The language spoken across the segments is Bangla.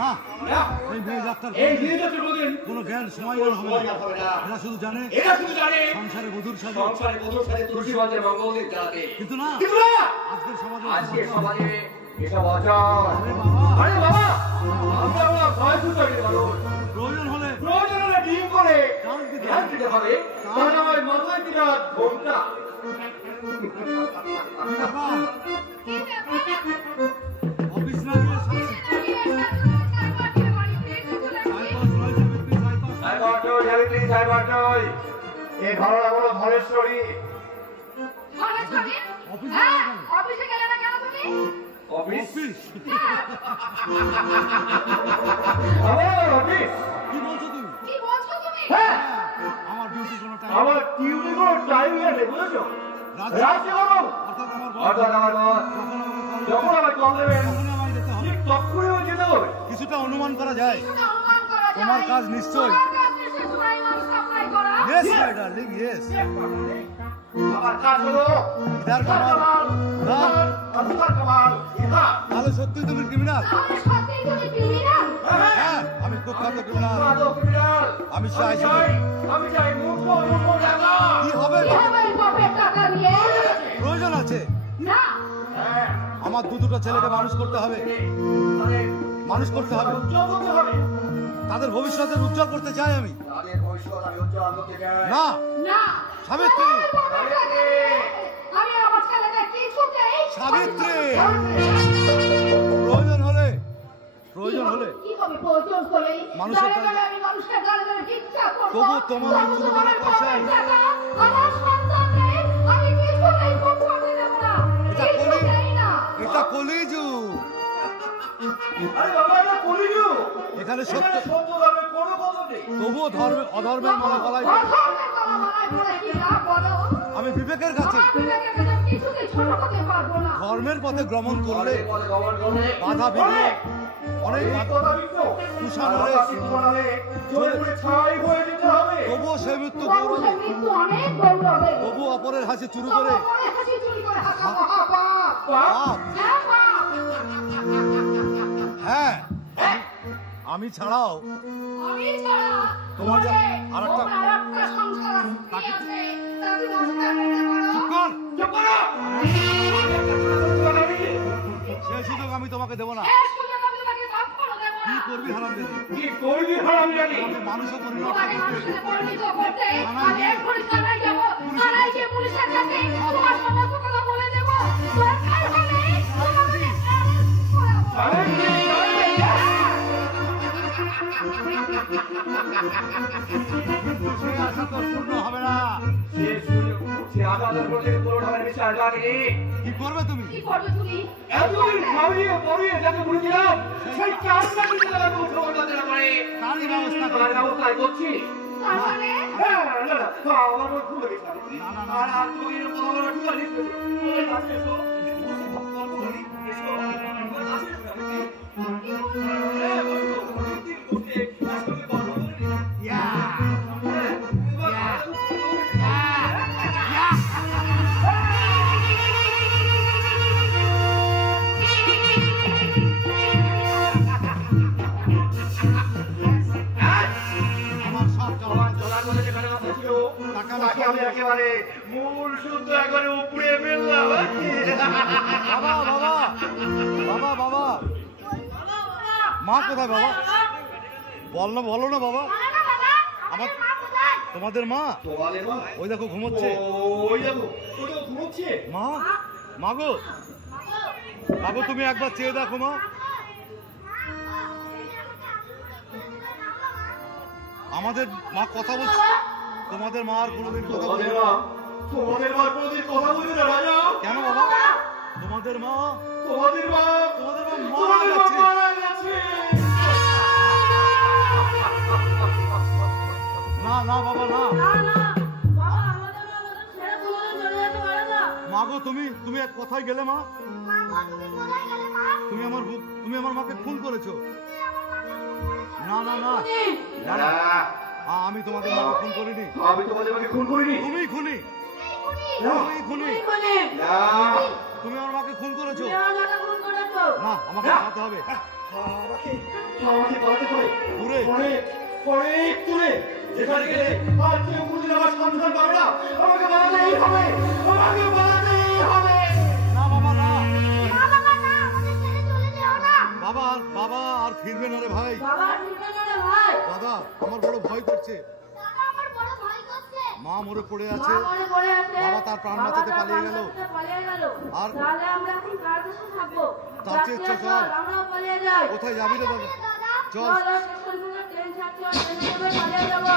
না এই বিয়ে যাত্রার কোনো জ্ঞান সময় হবে না। এরা শুধু জানে সংসারে বধুর সাথে কিন্তু না আজকের সমাজে এসব প্রয়োজন হলে ডিম করে ধ্যান দিতে হবে। মাথায় কিনা ঘোমটা অফিস না গিয়ে এই ঘটনা হলো ধলেশ্বরী। অফিসে গেলে না কেন তুমি? অফিস কি বলছো তুমি? কি বলছো তুমি? হ্যাঁ আমার ডিউটি কোনো টাইম আমার ডিউটি কোনো টাইম আছে বুঝেছো? রাজ্যে গরম অর্থাৎ আমার বস যখন আমার কল দেবেন ঠিক তখনই আমার যেতে হবে। কিছুটা অনুমান করা যায় অনুমান করা যায়। তোমার কাজ নিশ্চয়ই ইয়েস মাই ডার্লিং ইয়েস আমার কাজ হলো ইধার কামাল কামাল এটা তাহলে সত্যি তুমি ক্রিমিনাল? সত্যিই তুমি ক্রিমিনাল? হ্যাঁ আমি কুখ্যাত ক্রিমিনাল। ক্রিমিনাল আমি চাই আমি চাই মুখ টাকা কি হবে কি হবে এই বাপের টাকা দিয়ে? প্রয়োজন আছে না আমার দুটো ছেলেকে মানুষ করতে হবে মানুষ করতে হবে তাদের ভবিষ্যতের উজ্জ্বল করতে চাই আমি। না না সাবিত্রী আমি আমার ছেলেকে কিছুতেই সাবিত্রী প্রয়োজন হলে কি হবে প্রয়োজন হলে মানুষের আমি মানুষকে গালে ভিক্ষা করব। তবু তোমার চুরি করা পয়সায় আমার সন্তানকে আমি কিছুতেই পৌঁছাতে দেব না। এটা কলিযুগ আরে বাবা এটা কলিযুগ। এখানে সত্য সত্য ধর্মে কোনো কথা নেই। তবুও অধর্মের মালা গলায় অধর্মের গলা মালায় পড়ে কি লাভ বলো? আমি বিবেকের কাছে আমার বিবেকের কাছে কিছুতেই ছোট হতে পারবো না। ধর্মের পথে গমন করলে পদে গমন করলে বাধা বিঘ্ন অনেক কথা বিঘ্ন তুষার হলে জলে পুড়ে ছাই হয়ে যেতে হবে। তবুও সে মৃত্যু বাবু, গৌরবে সে মৃত্যু অনেক গৌরবে। তবু অপরের হাসি চুরি করে অপরের হাসি চুরি করে হাসা মহাপাপ। পাপ। হ্যাঁ, পাপ। হ্যাঁ আমি ছাড়াও আমি ছাড়া তোমার যে আরেকটা আরেকটা সংসার আছে, তাকে নমস্কার করতে পারো। চুপ কর চুপ করো। সে সুযোগ আমি তোমাকে দেবো না। এই সুযোগ আমি তোমাকে কখনো দেব কি না। করবি হারাম দেবি কি করবি হারামজাদি? মানুষও পরিণত তোমাকে করতে মানুষের পরিণত করতে আমি এক্ষুনি থানায় যাবো। থানায় গিয়ে পুলিশের কাছে তোমার সমস্ত কথা বলে দেবো। দরকার হলে তোমাকে সে আশা তো পূর্ণ হবে না। সে আদালত করতে পুরো ঢাকার বিচার লাগেনি। কি করবে তুমি? কি করবে তুমি? এতদিন খাওয়িয়ে পড়িয়ে যাকে বলেছিলাম সেই চারটা দিতে তারা উঠে বসাতে না পারে। তারই ব্যবস্থা তার করবে। ব্যবস্থায় করছি। তার মানে হ্যাঁ, না, না, আমার মনে খুলে গেছে। আর তুমি এরকম আমার ঢুকা দিচ্ছো। কাছে এসো। আমি একেবারে মূল সূত্র একবারে উপড়ে ফেললাম। বাবা বাবা বাবা বাবা মা কোথায় বাবা? বলো না বাবা। আমার তোমাদের মা তোমাদের মা ওই দেখো ঘুমোচ্ছে। ওই দেখো ওই তো ঘুমোচ্ছে। মা মাগো মাগো তুমি একবার চেয়ে দেখো মা। আমাদের মা কথা বলছে। তোমাদের মা আর কোনোদিন কথা বলবে না। তোমাদের মা কোনোদিন কথা বলবে না রাজা। কেন বাবা? তোমাদের মা মারা গেছে। না না বাবা না। মাগো তুমি এক কথায় গেলে মা। তুমি আমার মাকে খুন করেছো। না না না আমি তোমাদের মাকে খুন করিনি। আমি তোমাদের মাকে খুন করিনি। তুমি খুনি। তুমি আমার মাকে খুন করেছো। না আমাকে খাওয়াতে হবে। আমাকে পালাতে হবে দূরে অনেক দূরে যেখানে গেলে আর কেউ কোনোদিন আমার সন্ধান পাবে না। আমাকে পালাতেই হবে, আমাকে পালাতেই হবে। না বাবা না, না বাবা না, আমাদের ছেড়ে চলে যেও না। বাবা আর ফিরবে না রে ভাই। বাবা ফিরবে না রে ভাই। দাদা আমার বড় ভয় করছে। দাদা আমার বড় ভয় করছে। মা মরে পড়ে আছে, মা মরে পড়ে আছে। বাবা তার প্রাণ বাঁচাতে পালিয়ে গেল। আর তাহলে আমরা এখন কার কাছে থাকবো? তার চেয়ে চল, আমরাও পালিয়ে যাই। কোথায় যাবি রে দাদা? চল চলো স্টেশন থেকে ট্রেন ছাড়ছে, ট্রেনে করে পালিয়ে যাবো।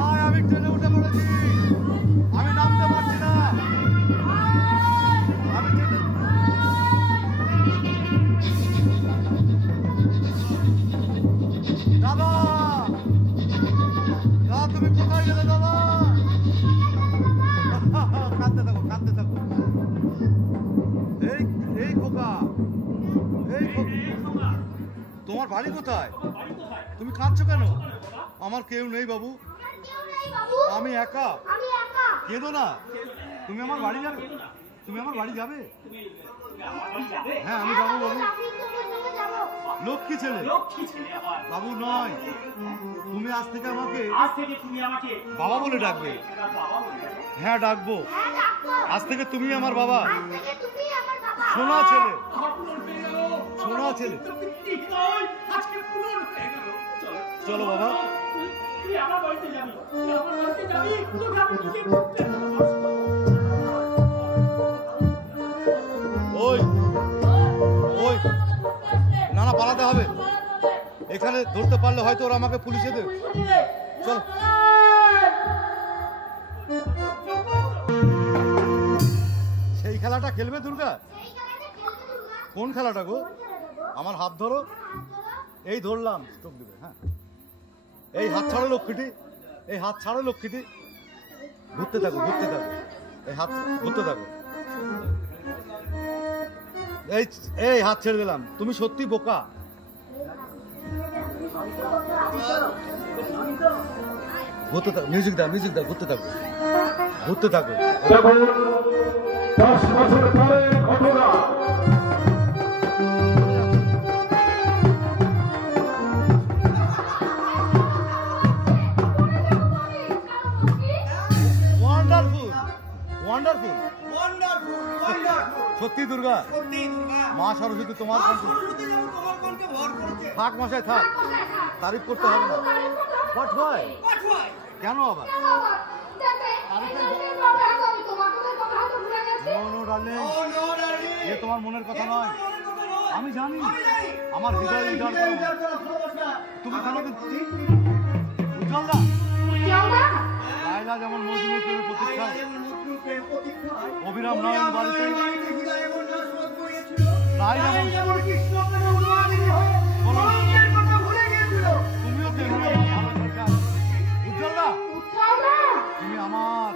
আয়, আমি ট্রেনে উঠে পড়েছি, আমি নামতে পারছি না। আমি ট্রেনে দাদা তুমি কোথায় গেলে দাদা? কাঁদতে থাকো কাঁদতে থাকো। এই খোকা, এই খোকা, তোমার বাড়ি কোথায়? তুমি কাঁদছো কেন? আমার কেউ নেই বাবু, আমার কেউ নেই বাবু। আমি একা। আমি একা। কেঁদো না, তুমি আমার বাড়ি যাবে? তুমি আমার বাড়ি যাবে? হ্যাঁ আমি যাবো বাবু। আমি তোমার সঙ্গে যাবো। লক্ষ্মী ছেলে বাবু নয়, তুমি আজ থেকে আমাকে বাবা বলে ডাকবে। হ্যাঁ ডাকবো, হ্যাঁ ডাকবো। আজ থেকে তুমি আমার বাবা। আজ থেকে তুমি আমার বাবা। সোনা ছেলে, সোনা ছেলে। চলো বাবা। ওই ওই না না পালাতে হবে, এখানে ধরতে পারলে হয়তো ওরা আমাকে পুলিশে দেবে। চলো সেই খেলাটা খেলবে দুর্গা? এই খেলাটা খেলবে দুর্গা। কোন খেলাটা গো? কোন খেলা দেবো? আমার হাত ধরো, হাত ধরো। এই ধরলাম, স্ট্রোক দিবে। হ্যাঁ এই হাত ছাড়ো লক্ষ্মীটি, এই হাত ছাড়ো লক্ষ্মীটি। ঘুরতে থাকো ঘুরতে থাকো, এই হাত ঘুরতে থাকো। এই এই হাত ছেড়ে দিলাম, তুমি সত্যি বোকা। ঘুরতে থাকো, মিউজিক দাও মিউজিক দাও, ঘুরতে থাকো ঘুরতে থাকো। দেখুন 10 বছর পরের ঘটনা। ওয়ান্ডারফুল ওয়ান্ডারফুল, সত্যি দুর্গা, মা সরস্বতী তোমার থাক মশাই থাক, তারিফ করতে হবে না। বাট হয় কেন আবার? নো ডার্লিং, এ তোমার মনের কথা নয়, আমি জানি। আমার হৃদয় উজাড় করো। তুমি কোনোদিন উজ্জ্বলদা লায়লা যেমন মজনুর প্রেমের প্রতীক্ষা, অবিরাম নয়ন বাড়িতে তাই যেমন তুমিও তেমনি আমার ভালো দরকার। উজ্জ্বলদা তুমি আমার,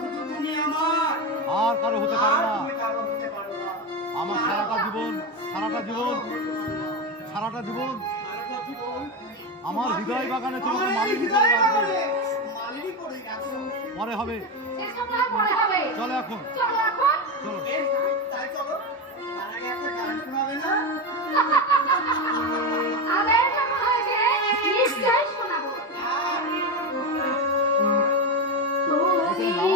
আর কারো হতে পারে না। আমার সারাটা জীবন আমার হৃদয় বাগানে তোমাকে মালিনী করে রাখবে। পরে হবে, চলো এখন চলো। নিশ্চয় শোনাবো। Oh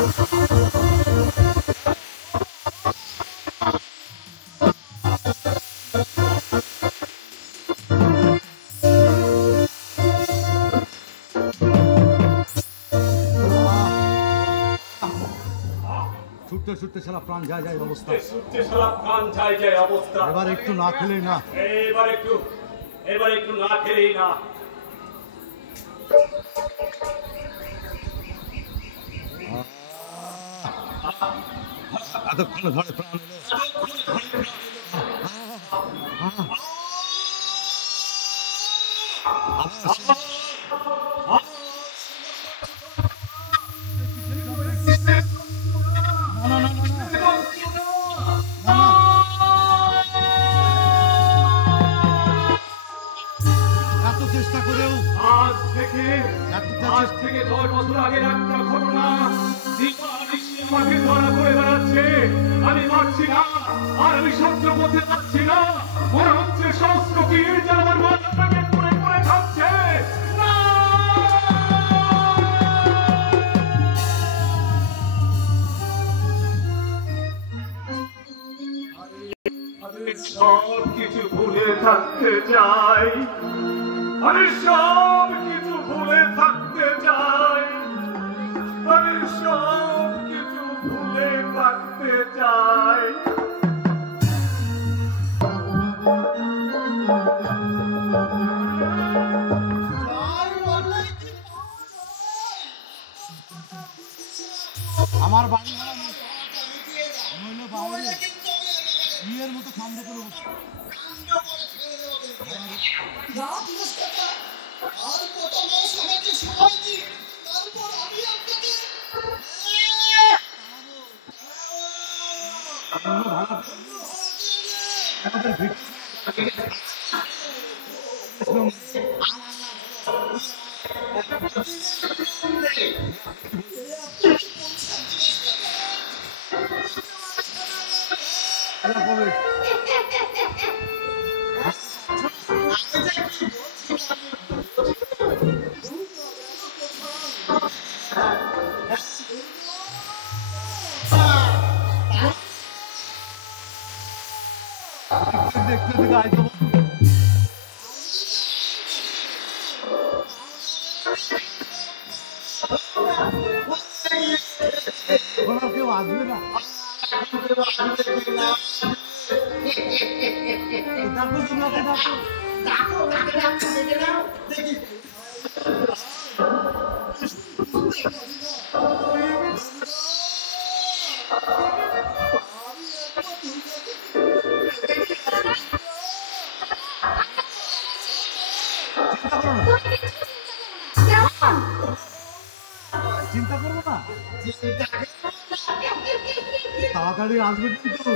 ছুটতে ছুটতে শালা প্রাণ যায় যায় অবস্থা। এবার একটু না খেলেই না। এবার একটু না খেলেই না। এতক্ষণে ধরে প্রাণ এলো। এত চেষ্টা করেও আজ থেকে 10 বছর আগের একটা ঘটনা আমাকে ধরা করে বেড়াচ্ছে। আমি পারছি না, আর আমি সহ্য করতে পারছি না। মনে হচ্ছে সংস্কৃতি যে আমার মাথাটাকে পুড়ে পুড়ে খাচ্ছে। আমি সব কিছু ভুলে থাকতে চাই। আমি সব কিছু ভুলে থাকতে চাই। আমি সব কিছু ভুলে থাকতে চাই। আমার বাড়ি নইলে বাইরে বিয়ের মতো কাণ্ড করে বসে। আর কত মাস আমাকে সময় দিন, তারপর আমি আপনাকে আমাদের দেখতে দেখে আইতো কেউ আসবে না। দেখো তোমরা চিন্তা করবো না, তাড়াতাড়ি আসবে কিন্তু।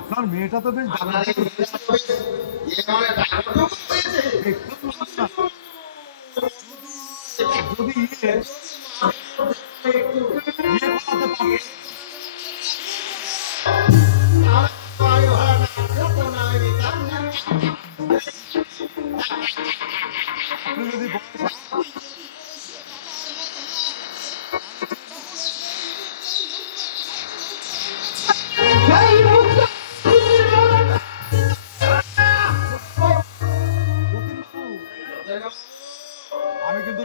আপনার মেয়েটা তো বেশ আমি কিন্তু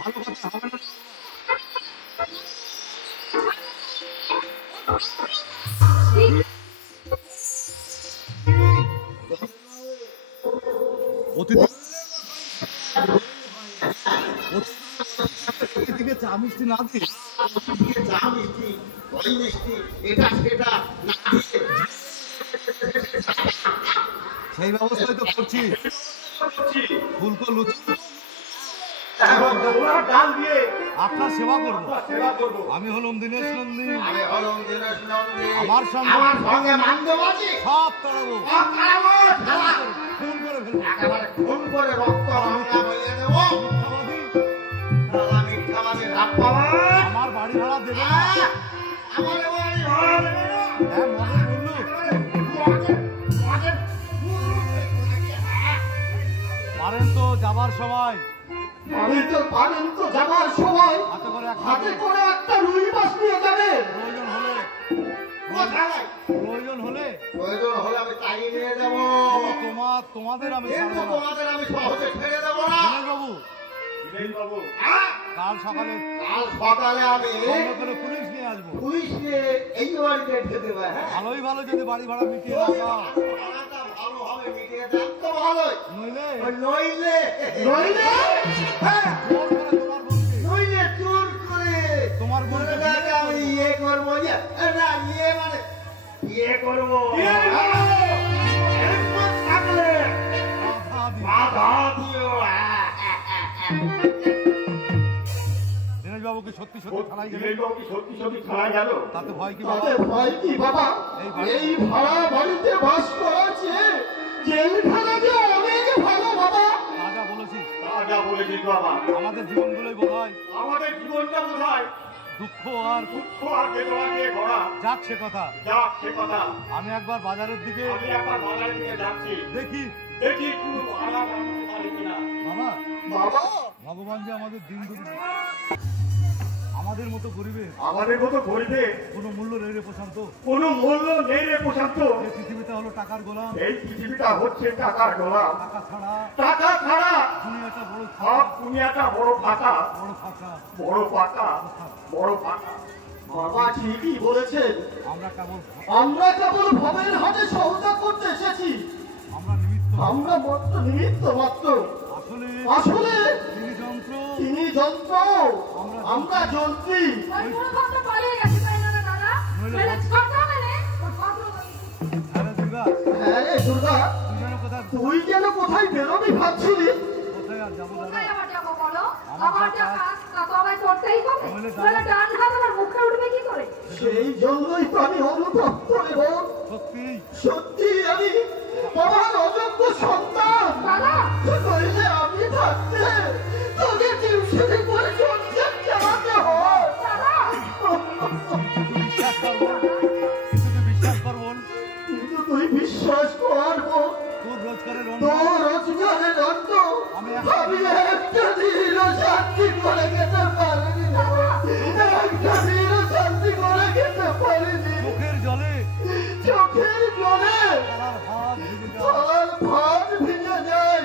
ভালো কথা এদিকে চা মিষ্টি না দিস, চা মিষ্টি ওই মিষ্টি এটা সেটা না দিয়ে সেই ব্যবস্থাই তো করছি। ফুলকো লুচি ডাল দিয়ে আপনার সেবা করবো। সেবা করবো। আমি হলাম দীনেশ নন্দী, আমি হলাম দীনেশ নন্দী। আমার সঙ্গে আমার সঙ্গে মান্দবাজি সব তাড়াবো, সব তাড়াবো, খেলা। খুন করে ফেলবো। একেবারে খুন করে রক্ত রঙা বইয়ে দেবো। মিথ্যাবাদী, শালা মিথ্যাবাদী রাপ্পাবাজ। আমার বাড়ি ভাড়া দেবে না। আমার বাড়ি ভাড়া দেবে না। হ্যাঁ, মদন বললু, পারেন তো যাবার সময় আমি তো পারেন তো যাবার সময় হাতে করে একটা হাতে করে একটা রুই মাছ নিয়ে যাবে। প্রয়োজন হলে কোথায়? প্রয়োজন হলে প্রয়োজন হলে আমি তাই নিয়ে যাবো। তোমাদের আমি কিন্তু ছাড়বো না। তোমাদের আমি সহজে ছেড়ে দেবো না। দীনেশ বাবু, হ্যাঁ? কাল সকালে কাল সকালে আমি সঙ্গে করে পুলিশ নিয়ে আসবো। পুলিশ নিয়ে এই বাড়িতে ঢেকে দেবে। হ্যাঁ, ভালোই ভালো যদি বাড়ি ভাড়া মিটিয়ে ওই দাও, ভাড়াটা ভালোভাবে মিটিয়ে দেন তো ভালোই। নইলে নইলে নইলে হ্যাঁ জোর করে তোমার বোনকে, নইলে চুর করে তোমার বোনকে বলে দাও আমি ইয়ে করবো ইয়ে না ইয়ে মানে ইয়ে করবো। এরপর থাকলে বাধা দিও। বাধা দিও। দীনেশ বাবুকে সত্যি সত্যি থানায় গেলে সত্যি সত্যি খাওয়া গেল। তাতে ভয় কি বাবা? তাতে ভয় কি বাবা? এই ভাড়া বাড়িতে বাস করা চেয়ে জেলখানা যে অনেক ভালো বাবা। রাজা বলেছিস, যা বলেছিস বাবা, আমাদের জীবনগুলোই বোধ হয় আমাদের জীবনটা বোধহয় দুঃখ আর দুঃখ আর বেদনা দিয়ে ভরা। যাক সে কথা। যাক সে কথা। আমি একবার বাজারের দিকে আমি একবার বাজারের দিকে যাচ্ছি, দেখি দেখি একটু ভাড়া বানাতে পারি কিনা। বাবা, বাবা ভগবান যে আমাদের দিন দুর্নীতি, আমাদের মতো গরিবের আমাদের মতো গরিবে কোনো মূল্য নেই রে প্রশান্ত। কোনো মূল্য নেই রে প্রশান্ত। এই পৃথিবীটা হলো টাকার গোলাম। এই পৃথিবীটা হচ্ছে টাকার গোলাম। টাকা ছাড়া টাকা ছাড়া দুনিয়াটা বড় সব দুনিয়াটা বড় ফাঁকা, বড় ফাঁকা। বড় ফাঁকা, বড় ফাঁকা। বাবা ঠিকই বলেছেন। আমরা কেবল আমরা কেবল ভবের হাটে সৌদা করতে এসেছি। আমরা নিমিত্ত, আমরা মাত্র নিমিত্ত মাত্র। আসলে আসলে তিনি যন্ত্র, তিনি যন্ত্র, আমরা যন্ত্রী। ওই মুরুখটা পালিয়ে গেছে তাই না দাদা? মানে ছটা মেলে ওর পাত্র আরে দুর্গা, হ্যাঁ রে দুর্গা, তুই যেন কোথায় তুই যেন কোথায় বেরোবি ভাবছিলি। কোথায় আর যাবো দাদা? কোথায় আবার যাবো বলো? আমার যা কাজ তা তো আমায় করতেই হবে। তাহলে ডান হাত আমার মুখে উঠবে কি করে? সেই জন্যই তো আমি অনুতপ্ত রে বোন। সত্যি সত্যি আমি তোমার অযোগ্য সন্তান। দাদা নইলে আমি থাকতে তোকে টিউশনি করে সংসার চালাতে হয়। দাদা বিশ্বাস করবো, কিন্তু তুই বিশ্বাস করবো কিন্তু তুই বিশ্বাস করবো তোর রোজগারের অন্য তোর রোজগারের অন্ত আমি আমি একটা দিনও শান্তি করে খেতে পারিনি রে বোন। একটা দিনও শান্তি করে খেতে পারিনি। চোখের জলে চোখের জলে তার হাত ভেঙে যায়। আর ভাত ভিজে যায়।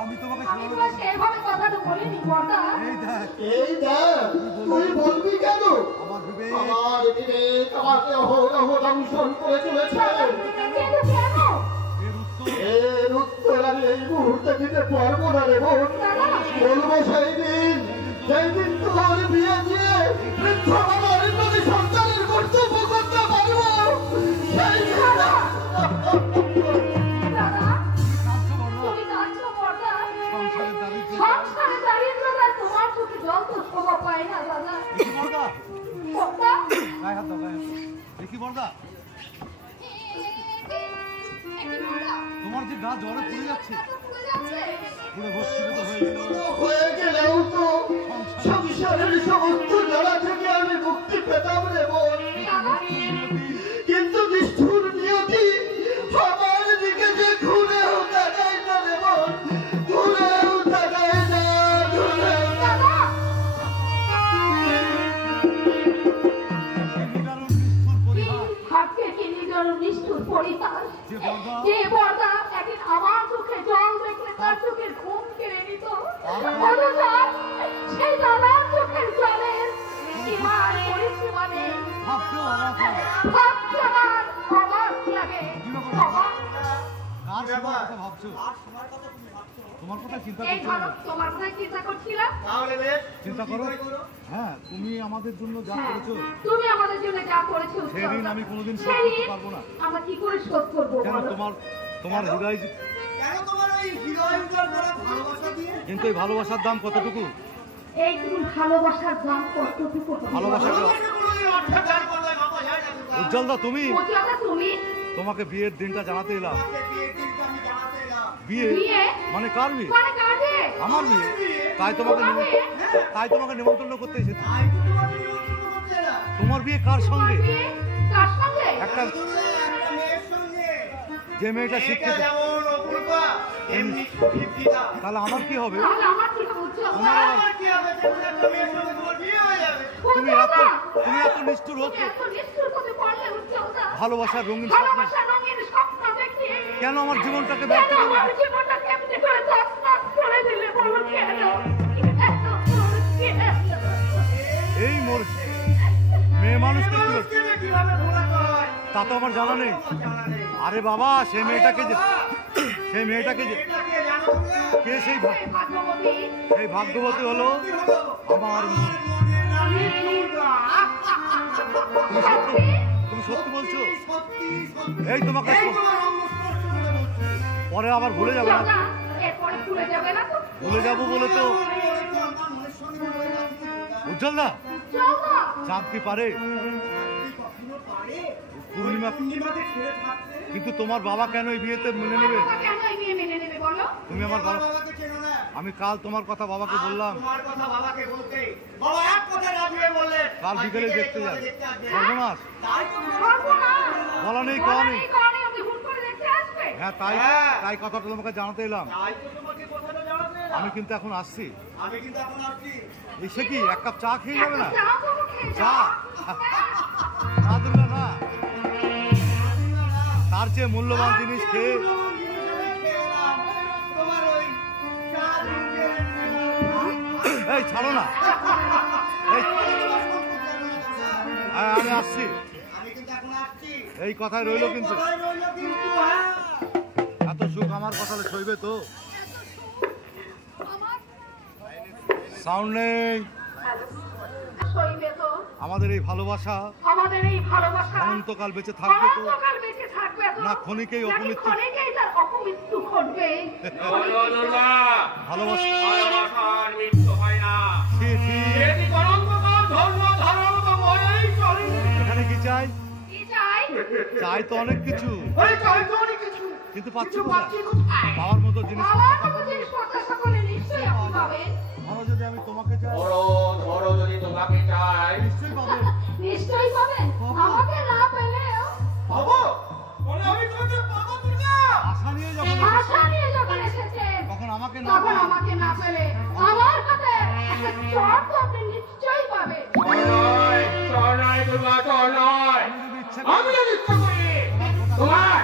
আমি তোমাকে আমি ছেড়ে তোমার সেভাবে কথাটা বলিনি বর্দা। এই দেখ এই দেখ তুই বলবি কেন? আমার বিবেক, আমার বিবেক আমাকে অহরহ দংশন করে চলেছে। কিন্তু কেন? এর উত্তর এর উত্তর আমি এই মুহূর্তে দিতে পারবো না রে বোন। বলবো সেই দিন তোর বিয়ে দিয়ে বৃদ্ধ বাবার প্রতি সন্তানের কর্তব্য করতে পারবো। সেই দিন দাদা কাঁদছো বড়, তুমি কাঁদছো বর্দা? সংসারের দারিদ্র। সংসারে দারিদ্রতা তোমার চোখে জল তো শোভা পায় না দাদা। দেখি বর্দা, বর্দা গায়ে হাত দাও, গায়ে হাত দাও। দেখি বর্দা, তোমার যে গা জ্বরে পুড়ে যাচ্ছে, পুরো ভস্মীভূত হয়ে গেল। হয়ে গেলেও তো সংসারের সমস্ত জ্বালা থেকে আমি মুক্তি পেতাম রে বোন। কিন্তু নিষ্ঠুর নিয়তি আমার দিকে যে ঘুরেও তাকায় না রে বোন। ঘুরেও তাকায় না, ঘুরেও তাকায় না। নিদারুণ নিষ্ঠুর পরিহার ভাবকে কি নিজের নিষ্ঠুর পরিহার। যে বর্দা যে বর্দা একদিন আমার চোখে জল দেখলে তার চোখের ঘুম কেড়ে নিত। অথচ সেই দাদার চোখের জলের সীমার পরিসীমা নেই। ভাবতেও অবাক হয়। ভাবতে আমার অবাক লাগে। অবাক কার সময়ের কথা ভাবছো? তোমার কথা চিন্তা এই করছো ধরো না? তোমার কথা চিন্তা করছিলাম। চিন্তা করো। হ্যাঁ, তুমি আমাদের জন্য যা হ্যাঁ, করেছো তুমি আমাদের জন্য যা করেছো সেই ঋণ আমি কোনোদিন শোধ সেই করতে ঋণ পারবো না। আমরা কি করে শোধ করবো কেন বলো? তোমার হৃদয় কেন তোমার ওই হৃদয় উজাড় করা ভালোবাসা দিয়ে? কিন্তু এই ভালোবাসার দাম কতটুকু? এই তুমি ভালোবাসার দাম কতটুকু হবে? ভালোবাসা কোনোদিন অর্থাৎ জানি পাল্লায় বাবা যায় না দুর্গা। উজ্জ্বলদা, তুমি উজ্জ্বলদা, তুমি তোমাকে বিয়ের দিনটা জানাতে এলাম। তোমাকে বিয়ের দিনটা আমি জানাতে এলাম। বিয়ে বিয়ে? মানে কার বিয়ে? মানে কাজে আমার বিয়ে। তাই তোমাকে নিমন্ত্রণ করতে এসেছি। তাই তো তোমাকে নিমন্ত্রণ করতে এলাম। তোমার বিয়ে কার সঙ্গে? বিয়ে কার সঙ্গে? একটা একটা মেয়ের সঙ্গে। যে মেয়েটা শিক্ষিত। মেয়েটা যেমন অপূর্বা, এমনি সুদীপ্তিতা। তাহলে আমার কি হবে? তাহলে আমার কি হবে উজ্জ্বলদা? আমার কি হবে? যেমন একটা মেয়ের সঙ্গে তোমার বিয়ে হয়ে যাবে। তুমি উজ্জ্বলদা, এত নিষ্ঠুর তুমি হচ্ছ। এত নিষ্ঠুর হতে পারলে উজ্জ্বলদা? ভালোবাসার রঙিন স্বপ্ন ভালোবাসার রঙিন স্বপ্ন দেখে কেন আমার জীবনটাকে কেন ব্যর্থ করলে? আমার জীবনটাকে এমনি করে তছনছ করে দিলে বলো কেন? কেন? এই মোর মেয়ে মানুষকে কি মানুষকে যে কিভাবে ভোলাতে হয়, তা তো আমার জানা নেই। আমার জানা নেই। আরে বাবা, সেই মেয়েটাকে যে এটাকে জানো তোমরা? কে এই ভাগ্যবতী সেই ভাগ্যবতী হলো কি হলো? আমার মনের রানী দুর্গা। তুমি সত্যি বলছো? সত্যি, সত্যি। এই তোমাকে এই তোমার অঙ্গস্পর্শ করে বলছি। পরে আবার ভুলে যাবে না? উজ্জ্বলদা, এরপরে ভুলে যাবে না তো? ভুলে যাবো বলে তো আমার মনের সঙ্গে বলে রাখি দুর্গা। উজ্জ্বলদা, উজ্জ্বলদা, চাঁদ কি পারে? চাকরি কখনো পারে? পূর্ণিমা পূর্ণিমাকে ছেড়ে থাকতে? কিন্তু তোমার বাবা কেন এই বিয়েতে মেনে নেবে? বাবা কেন এই বিয়ে মেনে নেবে বলো? তুমি আমার তোমার বাবা, বাবাকে চেনো না? আমি কাল তোমার কথা বাবাকে বললাম। তোমার কথা বাবাকে বলতে বাবা এক কথা রাজি হয়ে বললেন কাল বিকেলে দেখতে যাবে। সর্বনাশ, তাই তো পারবো না। বলা নেই বলা কওয়া নেই, নেই। কওয়া নেই, ওকে হুট করে দেখতে আসবে। হ্যাঁ, তাই হ্যাঁ। তাই কথাটা তোমাকে জানাতে এলাম। তাই তো তোমাকে কথাটা জানাতে এলাম। আমি কিন্তু এখন আসছি। আমি কিন্তু এখন আসছি। এসে কি এক কাপ চা খেয়ে যাবে না? একটা চা দেবো, খেয়ে চা? যাও। না দুর্গা, না। তার চেয়ে মূল্যবান জিনিস খেয়ে তোমার ওই চা দিয়ে এই ছাড়ো না। এই আমি আসছি। আমি কিন্তু এখন আসছি। এই কথাই রইলো কিন্তু। কথাই রইলো কিন্তু, হ্যাঁ। এত সুখ আমার কথাটা সইবে তো? সাউন্ড নেই। সইবে তো। আমাদের এই ভালোবাসা আমাদের এই ভালোবাসা অনন্তকাল বেঁচে থাকবে তো? অনন্তকাল বেঁচে থাকবে তো? না ক্ষণিকেই নাকি অপমৃত্যু? ক্ষণিকেই তার অপমৃত্যু ঘটবে? ভালোবাসা ভালোবাসার মৃত্যু হয় না। ছি, ছি। এটি কলঙ্ককর ধর্ম ধারণ তো মনেই চলে। এখানে কি চাই? কি চাই? চাই তো অনেক কিছু, ওই চাই তো অনেক কিছু। কিন্তু পাচ্ছি কিছু কোথায়? পাচ্ছি কোথায়? পাওয়ার মতো জিনিস বাবার মতো জিনিসপত্র সকলে নিশ্চয়ই আপনি পাবেন। ধরো যদি আমি তোমাকে চাই, ধরো যদি তোমাকে চাই, নিশ্চয়ই পাবে। নিশ্চয়ই পাবেন। আমাকে না পেলেও বাবু, বলে আমি তোমাকে পাবো দুর্গা। আশা নিয়ে যখন আশা নিয়ে যখন এসেছেন তখন আমাকে না তখন পেলে আমাকে না পেলে আমার হাতে একটা চট তো আপনি নিশ্চয়ই পাবেন। চল নয় দুর্গা, চল নয়। আমি যদি ইচ্ছা আমি যদি ইচ্ছা করি তোমার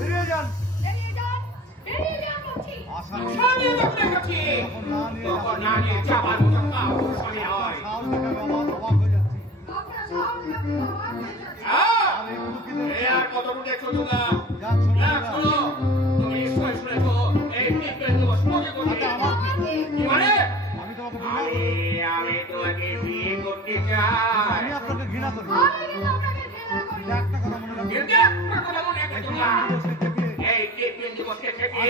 ফিরে যান। বেরিয়ে যান, বেরিয়ে যান বলছি। আশা আশা নিয়ে যখন এসেছি, তখন না নিয়ে তখন যাবো। না নিয়ে যাবার মতো কাউকে স্বামী হয়। সাহস দেখে বাবা অবাক হয়ে যাচ্ছি। আপনার সামনে আমি অবাক হয়ে যাচ্ছি। হ্যাঁ, আর এই কুলুকিদের এই আর কতটুকু দেখছো তোমরা? যাক শোনো হ্যাঁ, এবার। শোনো, তুমি নিশ্চয়ই শুনেছো, এই টিপের দিবস মনে করবে। তাতে আমার কি? কি মানে? আমি তোমাকে ঘৃণা করি। আমি তোমাকে বিয়ে করতে চাই। আমি আপনাকে ঘৃণা করি। আমি কিন্তু আপনাকে ঘৃণা করি। কিন্তু একটা কথা মনে রাখবেন, কিন্তু একটা কথা মনে রেখে তোমরা, দিবসে থেকে এই টিপের দিবসে থেকে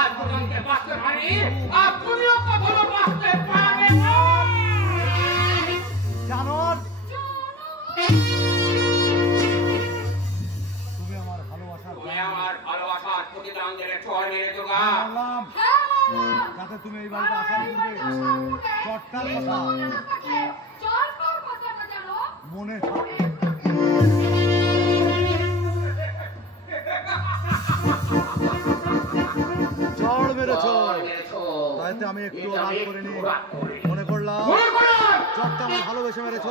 আজ পর্যন্ত বাঁচতে পারি, আর তুমিও কখনো বাঁচতে পারবে না। জানোয়ার, তুমি আমার ভালোবাসার তুমি আমার ভালোবাসার প্রতিদান দিলে চল মেরে দুর্গা। বললাম হ্যাঁ, বললাম। যাতে তুমি এই বাড়িতে আসার এই পূর্বে বাড়িতে আসার পূর্বে চটকার এই কথা মনে না থাকে, চটকার কথাটা যেন মনে থাকে। চড় মেরেছ, তাইতে আমি একটু রাগ করিনি। মনে করলাম চটটা আমার ভালোবেসে মেরেছ।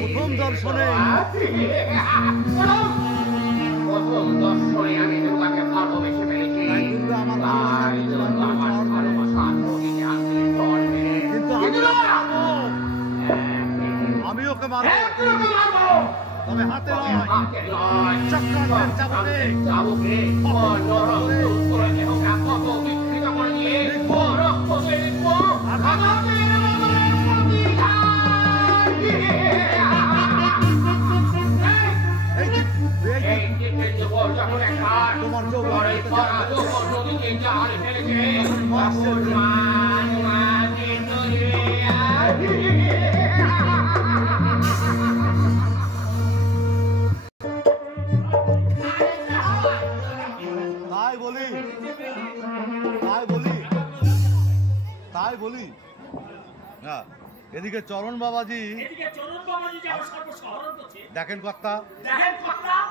প্রথম দর্শনে প্রথম দর্শনে আমি দুর্গাকে ভালোবেসে ফেলেছি। তাই দুর্গা আমার তাই দুর্গা আমার ভালোবাসার প্রতিদান দিলে চল মেরে কিন্তু আমি ওকে মারবো, তবে হাতে নয়, চক্রান্তের চাবুকে। তোমার তাই বলি হ্যাঁ। এদিকে চরণ বাবাজি দেখেন কর্তা,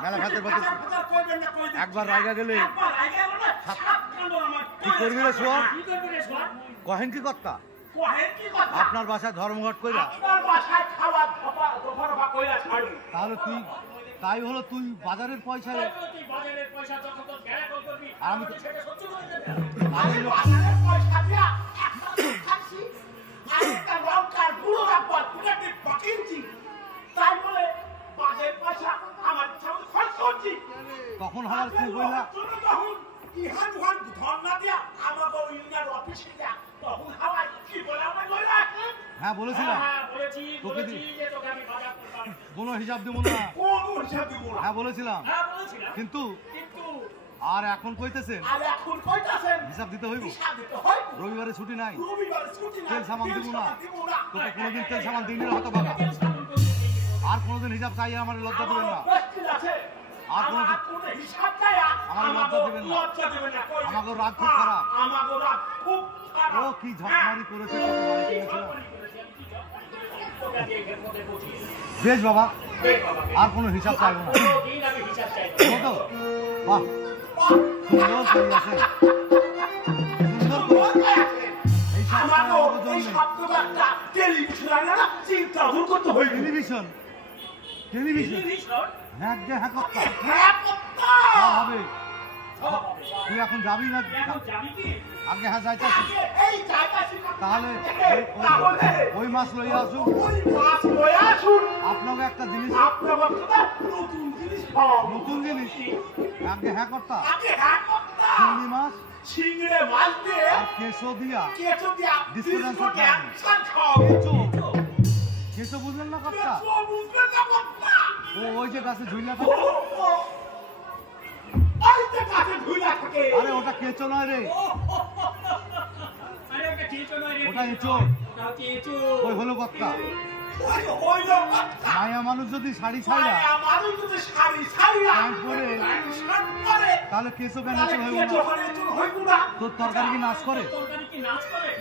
মেলা খাতে একবার রায়গা গেলে কি করবি রে সোয়া? কহেন কি কর্তা? আপনার বাসায় ধর্মঘট কইরা, তাহলে তুই তাই হলো তুই বাজারের পয়সা আমি তখন আমার কি বললা? হ্যাঁ বলেছিলাম তোকে কোনো হিসাব দেবো না। হ্যাঁ বলেছিলাম, কিন্তু আর এখন কইতেছেন হিসাব দিতে হইব। রবিবারে ছুটি নাই, তেল সামান দিব না। তোকে কোনোদিন তেল সামান দিন হয়তো বাবা, আর কোনোদিন হিসাব চাই আমার লজ্জা দেবেন না। আর কোনোদিন আমার লজ্জা দেবেন না। আমাকে রাগ খুব খারাপ। ও কি ঝকমারি করেছে, বেশ বাবা, আর কোনো হিসাব চাইব না। বাহ, সুন্দর করিয়াছে, টেলিভিশন টেলিভিশন হ্যাঁ হ্যাঁ কর্তা হবে। তুই এখন যাবি না? আগে হ্যাঁ যাইতাছি, তাহলে ওই মাছ লইয়া আসুন। আপনাকে একটা জিনিস, নতুন জিনিস আগে হ্যাঁ কর্তা, চিংড়ি মাছ, চিংড়ি মাছ দিয়ে আর কেঁচো দিয়া কেঁচো বুঝলেন না কর্তা? ও ওই যে গাছে ঝুইলা থাকে, আরে ওটা কেঁচো নয় রে, ওটা এঁচোড়। ওই হলো কর্তা, মায়া মানুষ যদি শাড়ি ছাইরা প্যান্ট পরে তাহলে কেঁচো কেন হইব না? তোর তরকারি কি নাচ করে?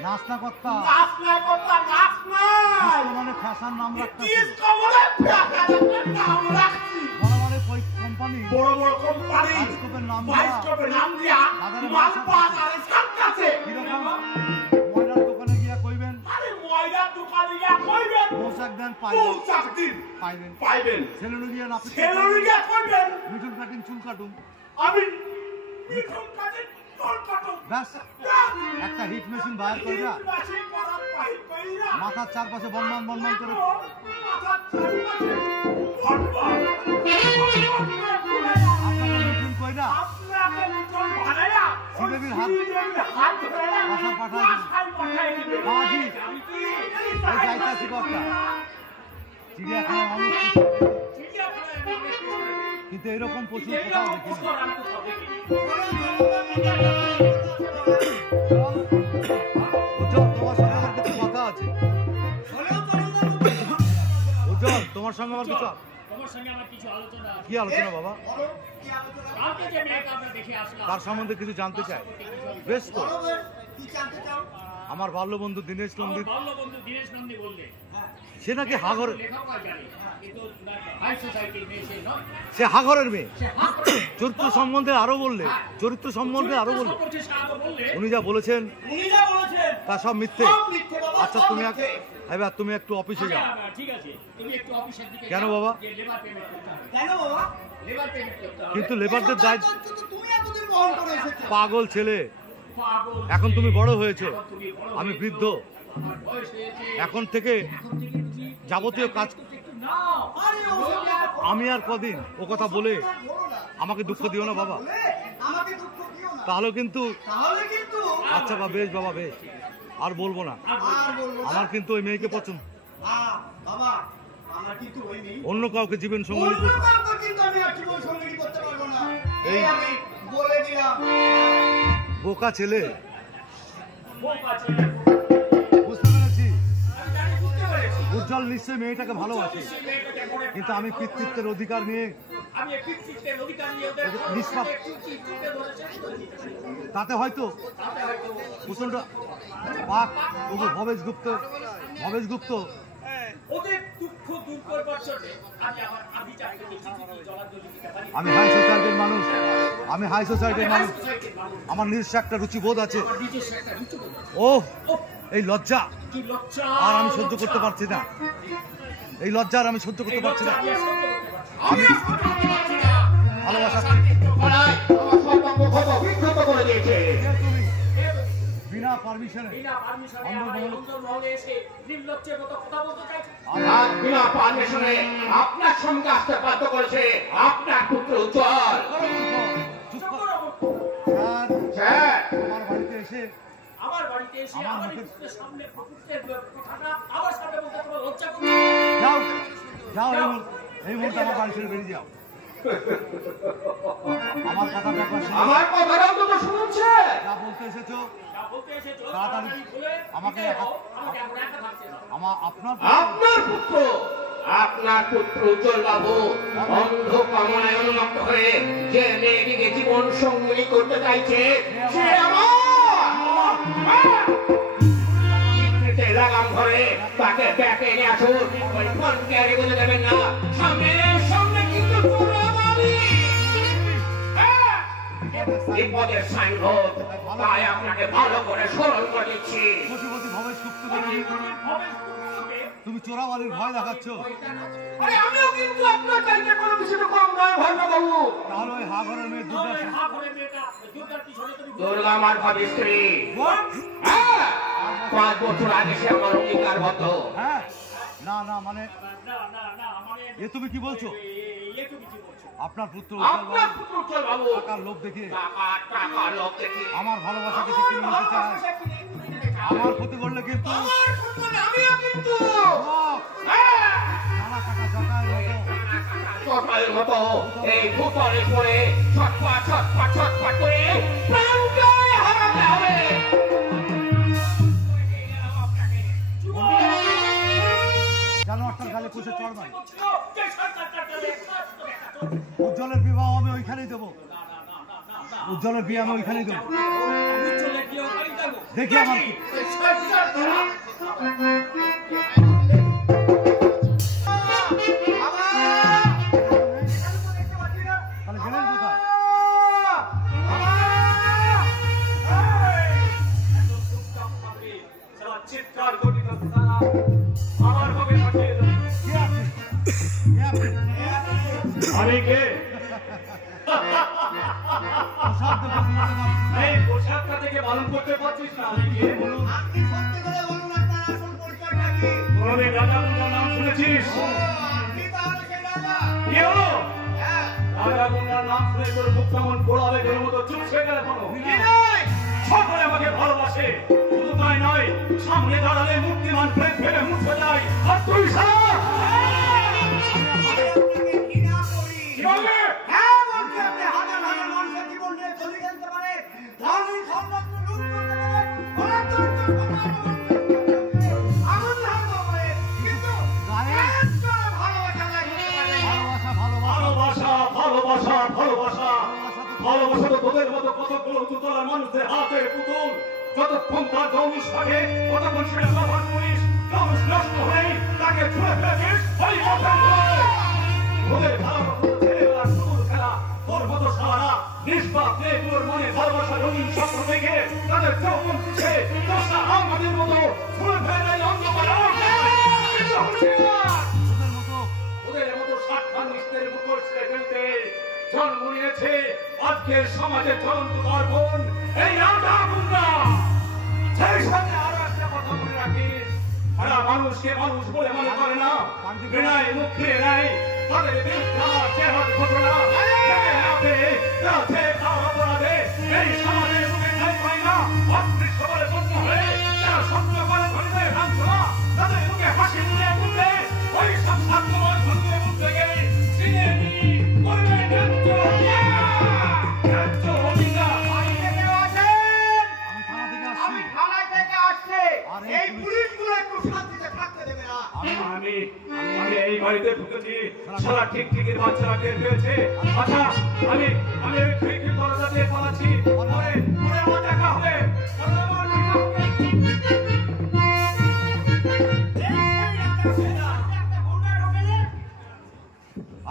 নাচ না কর্তা, মানে ফ্যাশন নাম রাখতে কোম্পানি, বড় বড় কোম্পানি নাম দিয়া কিরকম ময়দার দোকানে গিয়া কইবেন, পোশাক দেন পাইবেন, ছেলেনু গিয়া না মিঠুন কাটিং চুল কাটুন, আমি ব্যাস একটা হিট মেশিন বাইর কইরা মাথার চারপাশে বনমান বনমান করে মিঠুন কইরা শ্রীদেবীর হাত পাশা পাঠাই বাজি এই যাইতাছি কর্তা চিড়িয়াখানা মানুষ, কিন্তু এরকম পশু কোথাও দেখিনি। তোমার সঙ্গে আমার কিছু কথা আছে। উজ্জ্বল, তোমার সঙ্গে আমার কিছু কি আলোচনা বাবা? তার সম্বন্ধে কিছু জানতে চাই। বেশ তো, আমার বাল্য বন্ধু দীনেশ নন্দী, সে নাকি হাগরের, সে হাগরের মেয়ে। চরিত্র সম্বন্ধে আরো বললে, উনি যা বলেছেন তা সব মিথ্যে। আচ্ছা তুমি একটু অফিসে যাও। কেন বাবা? কিন্তু লেবারদের দায়িত্ব, পাগল ছেলে, এখন তুমি বড় হয়েছো, আমি বৃদ্ধ, এখন থেকে যাবতীয় কাজ আমি আর কদিন ও কথা বলে আমাকে দুঃখ দিও না বাবা, তাহলে কিন্তু আচ্ছা বাবা, বেশ বাবা, বেশ, আর বলবো না। আমার কিন্তু ওই মেয়েকে পছন্দ, অন্য কাউকে জীবন সঙ্গী বোকা ছেলে, বুঝতে পেরেছি। উজ্জ্বল নিশ্চয়ই মেয়েটাকে ভালোবাসে, কিন্তু আমি পিতৃত্বের অধিকার নিয়ে নিষ্পাপ, তাতে হয়তো প্রচন্ড পাক ভবেশ গুপ্ত আমি হাই সোসাইটির মানুষ, আমার নিজস্ব একটা রুচিবোধ আছে। ও এই লজ্জা আর আমি সহ্য করতে পারছি না, এই লজ্জা আর আমি সহ্য করতে পারছি না। আমি ভালোবাসা বিনা পারমিশনে আপনার সঙ্গে আসতে বাধ্য করেছে আপনার পুত্র উজ্জ্বল। আমার বাড়িতে এসে আমার সামনে যাও, এই মুহূর্তে আমার বাড়ি ছেড়ে বেরিয়ে যাও। আমার কথাটাও তো শুনছে। যা বলতে এসেছো তাড়াতাড়ি আমাকে আপনার পুত্র উজ্জ্বল বাবু অন্ধ কামনায় অনুরক্ত হয়ে যে মেয়েটিকে জীবন সঙ্গী করতে চাইছে সে লাগাম ধরে তাকে ব্যাকে নিয়ে আসুন। ওই ফোনকে আগে বুঝে দেবেন না, সামনে কিন্তু বিপদের সাইনবোর্ড, তাই আপনাকে ভালো করে স্মরণ করে দিচ্ছি। তুমি চোরাবালির ভয় দেখাচ্ছ। আমিও কিন্তু আপনার চাইতে কোনো কিছুতে কম নয় ভদ্রবাবু। তাহলে ওই হাঘরের মেয়ে দুর্গা আমার ভাবি স্ত্রী। 5 বছর আগে সে আমার অঙ্গীকারবদ্ধ। হ্যাঁ, না মানে এ তুমি কি বলছো? আপনার পুত্র উজ্জ্বল বাবু টাকার লোভ দেখিয়ে আমার ভালোবাসাকে সে কিনে নিতে চায়। আমার ক্ষতি করলে কিন্তু আমিও কিন্তু মতো এই ভূতলে পড়ে ছটফট করে প্রাণকে হারাতে হবে। জানোয়ারটার গালে পুষে চড় মারি। উজ্জ্বলের বিবাহ আমি ওইখানেই দেবো, উজ্জ্বলের বিয়ে আমি ওইখানেই দেবো। দেখি আমার এই পোশাকটা থেকে পালন করতে পারছিস না? নাম শুনেছিস? কি হলো? রাজা গুন্ডার নাম শুনে তোর মুখ কেমন পোড়া বেগের মতো চুপসে গেল এখনো? সকলে আমাকে ভালোবাসে, শুধু তাই নয়, সামনে দাঁড়ালে মূর্তিমান প্রেম ফেলে মুছে যায়। আর তুই ভালোবাসা তো তোদের মতো কতগুলো দুতলার মানুষদের হাতের পুতুল। যতক্ষণ তার জমিস থাকে ততক্ষণ সেটা ব্যবহার করিস। জমিস নষ্ট হয়ে তাকে ছুঁড়ে ফেলেছিস। তোদের ভালোবাসা ছেলেবেলার শুরুর খেলা। তোর মতো সারা নিষ্পাপ মেয়েগুলোর মনে ভালোবাসা রঙিন স্বপ্ন দেখে তাদের যৌবন খুঁজে দশটা আমাদের মতো ছুঁড়ে ফেলে দেয় অন্ধকার। ওদের মতো সাক্ষাৎ নিষ্ঠের মুখোশ ফেলতে জন্ম নিয়েছে আজকের সমাজের জ্বলন্ত দর্পণ এই রাজা গুন্ডা। সেই সঙ্গে আরো একটা কথা মনে রাখিস সারা মানুষকে মানুষ বলে মনে করে না ঘৃণায় মুখ ফিরে নেয় তাদের মিথ্যা চেহার ঘটনা অপরাধে এই সমাজের মুখে ঠাঁই পায় না অদৃশ্য বলে গণ্য হয়ে যারা সত্য বলে ধরিবে লাঞ্ছনা তাদের মুখে হাসি মুখে মুখে ওই সব স্বার্থবাদ ধরিবে মুখে গেলে চিনে নি করবে ন্যায্য অধিকার আমি থানা থেকে আসছি। এই পুলিশগুলো একটু শান্তিতে থাকতে দেবে না। আমি এই বাড়িতে ঢুকেছি সারা ঠিক ঠিকের বাচ্চারা টের পেয়েছে আচ্ছা আমি ওই খিড়কি দরজা দিয়ে পালাচ্ছি পরে আমার দেখা হবে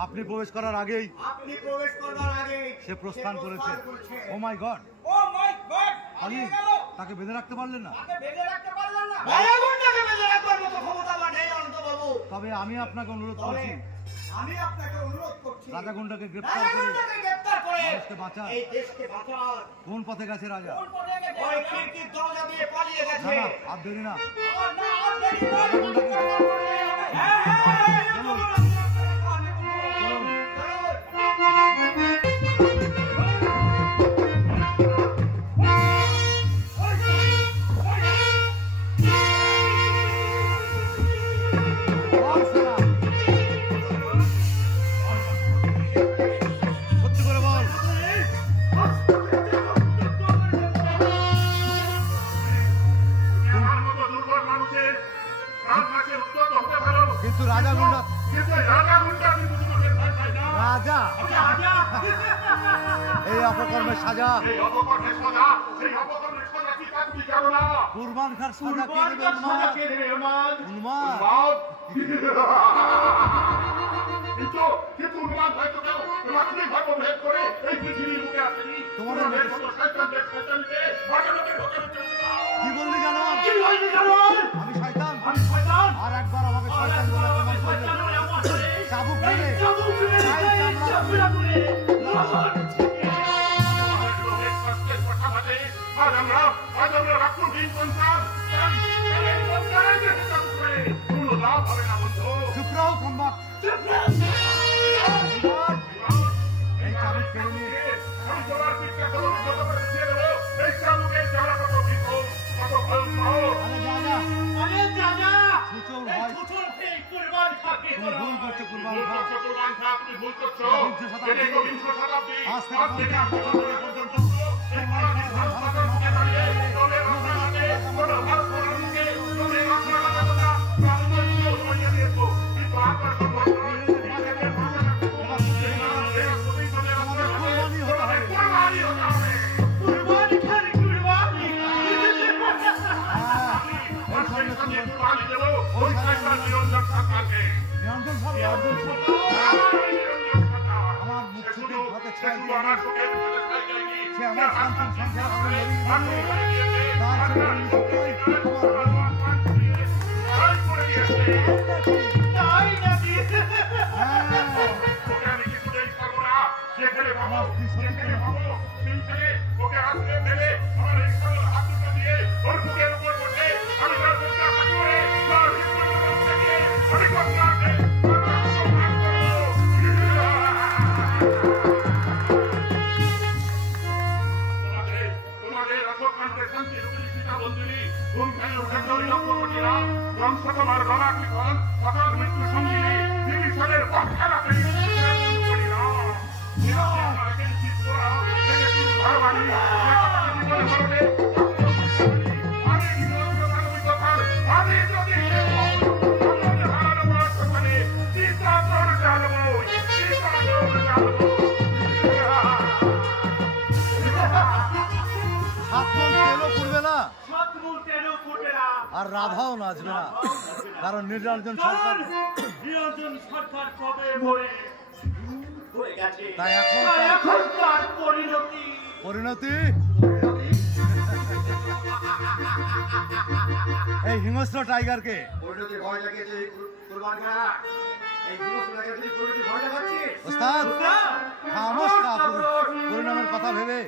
আপনি প্রবেশ করার আগেই আপনি প্রবেশ করবার আগে সে প্রস্থান করেছে। ও মাই গড, আপনি তাকে বেঁধে রাখতে পারলেন না? ভাইয়াগুন্ডাকে বেঁধে রাখবার মতো ক্ষমতা আমার নেই অনন্তবাবু। তবে আমি আপনাকে অনুরোধ করছি আমি আপনাকে অনুরোধ করছি রাজাগুন্ডাকে গ্রেফতার করে রাজাগুন্ডাকে গ্রেফতার করে মানুষকে বাঁচান। এই দেশকে বাঁচান। কোন পথে গেছে রাজা? ওই খিড়কির দরজা দিয়ে পালিয়ে না গেছে। না, আর দেরি না। চলুন, বল সোনা। সত্যি করে বল। আমার মতো দুর্বল মানুষের প্রাণ নাচে উদ্যত হতে পারো কিন্তু রাজাগুন্ডা কিন্তু রাজাগুন্ডা কিন্তু তোমাদের ভয় পায় না রাজা এই অপকর্মের সাজা এই অপকর্মের সাজা কি কাটবি কেন না কুরবান খার সাজা কে দেবে? উন্মাদ। উন্মাদ। কিন্তু উন্মাদ হয়তো কেউ রাত্রি ধর্মভেদ করে এই পৃথিবীর মুখে আসেনি তোমাদের তোমাদের মতো শয়তানদের শয়তানিতে বাজানোকে ঢোকানো চলবে না কি বললি জানোয়ার? কি হয়নি জানোয়ার? আমি শয়তান? আমি শয়তান আর একবার আমাকে শয়তান বলে অপমান করলে চাবুক মেরে গায়ের চামড়া আজ আমরা রাক্ষসহীন সন্তান কোনো লাভ হবে না বন্ধু চুপ রहो খম্বা। এই চাবুক কেড়ে নিয়ে আমি তোমার পিঠটা কোনো কত করে দিয়ে দেবো এই চালুকের জ্বালা কত ভীষণ কত ভয়ঙ্কর আরে দাদা সুচল হয়। তুমি ভুল করছো কুরবান খা। কুরবান খা তুমি ভুল করছো বিংশ শতাব্দী। এটা বিংশ শতাব্দী আজ থেকে আজ থেকে 50 বছর পর্যন্ত এই ভারতের ভারতের মুখে দাঁড়িয়ে দলের রাজনীতিতে কোনো ভারতের মুখে দলের রাজনীতিটা রাজনৈতিক হয়ে দিয়েছো কিন্তু আপনার কোনো নিরঞ্জন সরকার আমার মুখ থেকে হাতে ছাই দিয়ে সে আমার সন্তান সংখ্যা তার তোমার গলা কি কন কথার মৃত্যু সঙ্গিনী বিভীষণের পক্ষে রাখে আর রাধাও নাচবে না কারণ নিরঞ্জন সরকার কবে মরে হয়ে গেছে তাই এখন তার পরিণতি পরিণতি এই হিংস্র টাইগারকে পরিণতি ভয় লাগিয়েছে কুরবান খা এই হিংস্র টাইগারকে পরিণতি ভয় লাগাচ্ছে ওস্তাদ খামোশ খা পরিণামের কথা ভেবে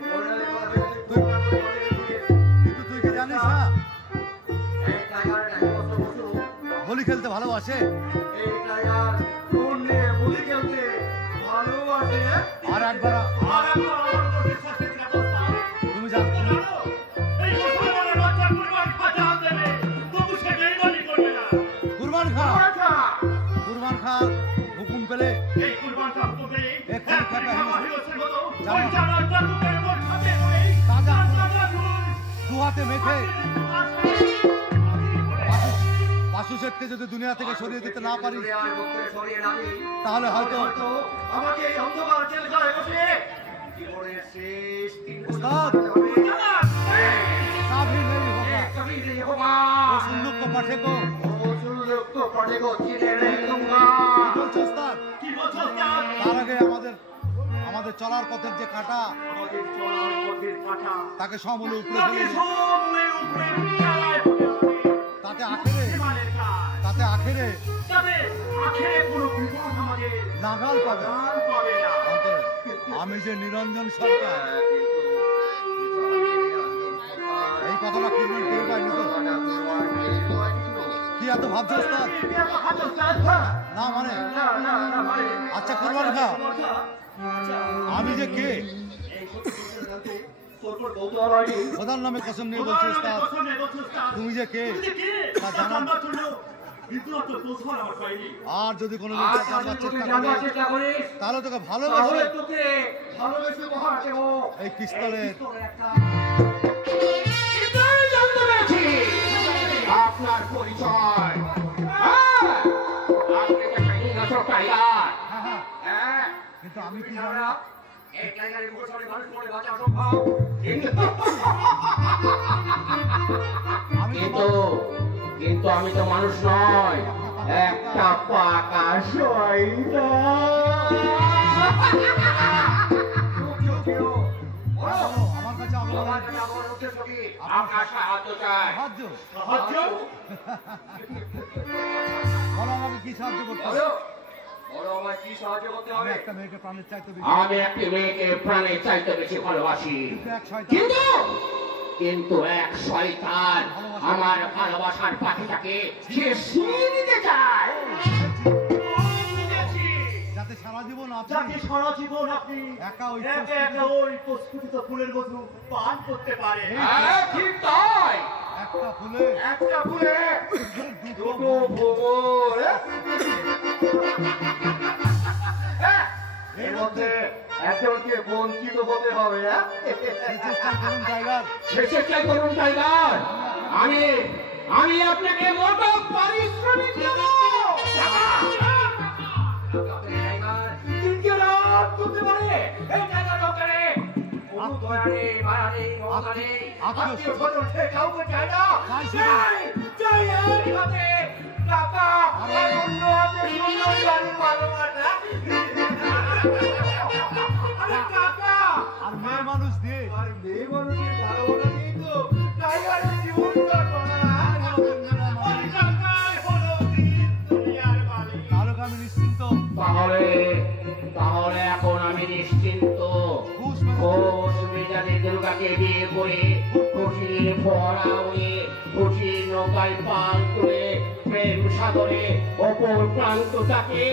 কিন্তু তুই কি জানিস না বুলি খেলতে ভালোবাসে? এই টাইগার কোন নিয়ে বুলি খেলতে ভালোবাসে? আর একবার তুমি জানো কুরবান খা হুকুম পেলে দু হাতে মেখে বাসু শেঠকে যদি দুনিয়া থেকে সরিয়ে দিতে না পারি তাহলে হয়তো আমাকে এই অন্ধকার জেলখানায় বসে জীবনের শেষ দিন कभी नहीं होगा वो सुल्लुक को पढ़े को চিনে রেখে दूंगा। কি বলছো ওস্তাদ? তার আগে আমাদের চলার পথের যে কাঁটা তাকে সমূলে উপরে তাতে আখেরে নাগাল পাবে। আমি যে নিরঞ্জন সরকার এই কথাটা কুরবান টের পাইনি তো? কি এত ভাবছো ওস্তাদ? না মানে আচ্ছা কুরবান খা আমি যে কে খোদার নামে কসম নিয়ে বলছি ওস্তাদ, তুমি যে কে তা জানার আর যদি কোনো চেষ্টা করিস তাহলে তোকে ভালোবাসে এই পিস্তলের আপনার পরিচয় কিন্তু আমি কি জানা কিন্তু আমি তো মানুষ নয়, একটা পাকা আমার কাছে আপনার সাহায্য চাই। বলো আমাকে কি সাহায্য করতে হবে? আমি একটা মেয়েকে প্রাণের চাইতে বেশি ভালোবাসি, কিন্তু এক শয়তান আমার ভালোবাসার পাখিটাকে সে ছিনিয়ে নিতে চায়। যাতে সারা জীবন আপনি একা ওই প্রস্ফুটিত ফুলের মতো পান করতে পারে। ঠিক তাই, একটা ফুলে দুটো ভোর। এর মধ্যে একজনকে বঞ্চিত হতে হবে। চেষ্টাই করুন টাইগার, আমি আপনাকে মোটা পারিশ্রমিক দেব। আর মেয়ে মানুষ দিয়ে আমি নিশ্চিন্ত। তাহলে এখন আমি নিশ্চিন্ত। ঘোষ মেজাজে দুর্গাকে বিয়ে করে খুশির ফোয়ারা উড়ে খুশির নৌকায় পান করে প্রেম সাগরে অপর প্রান্তটাকে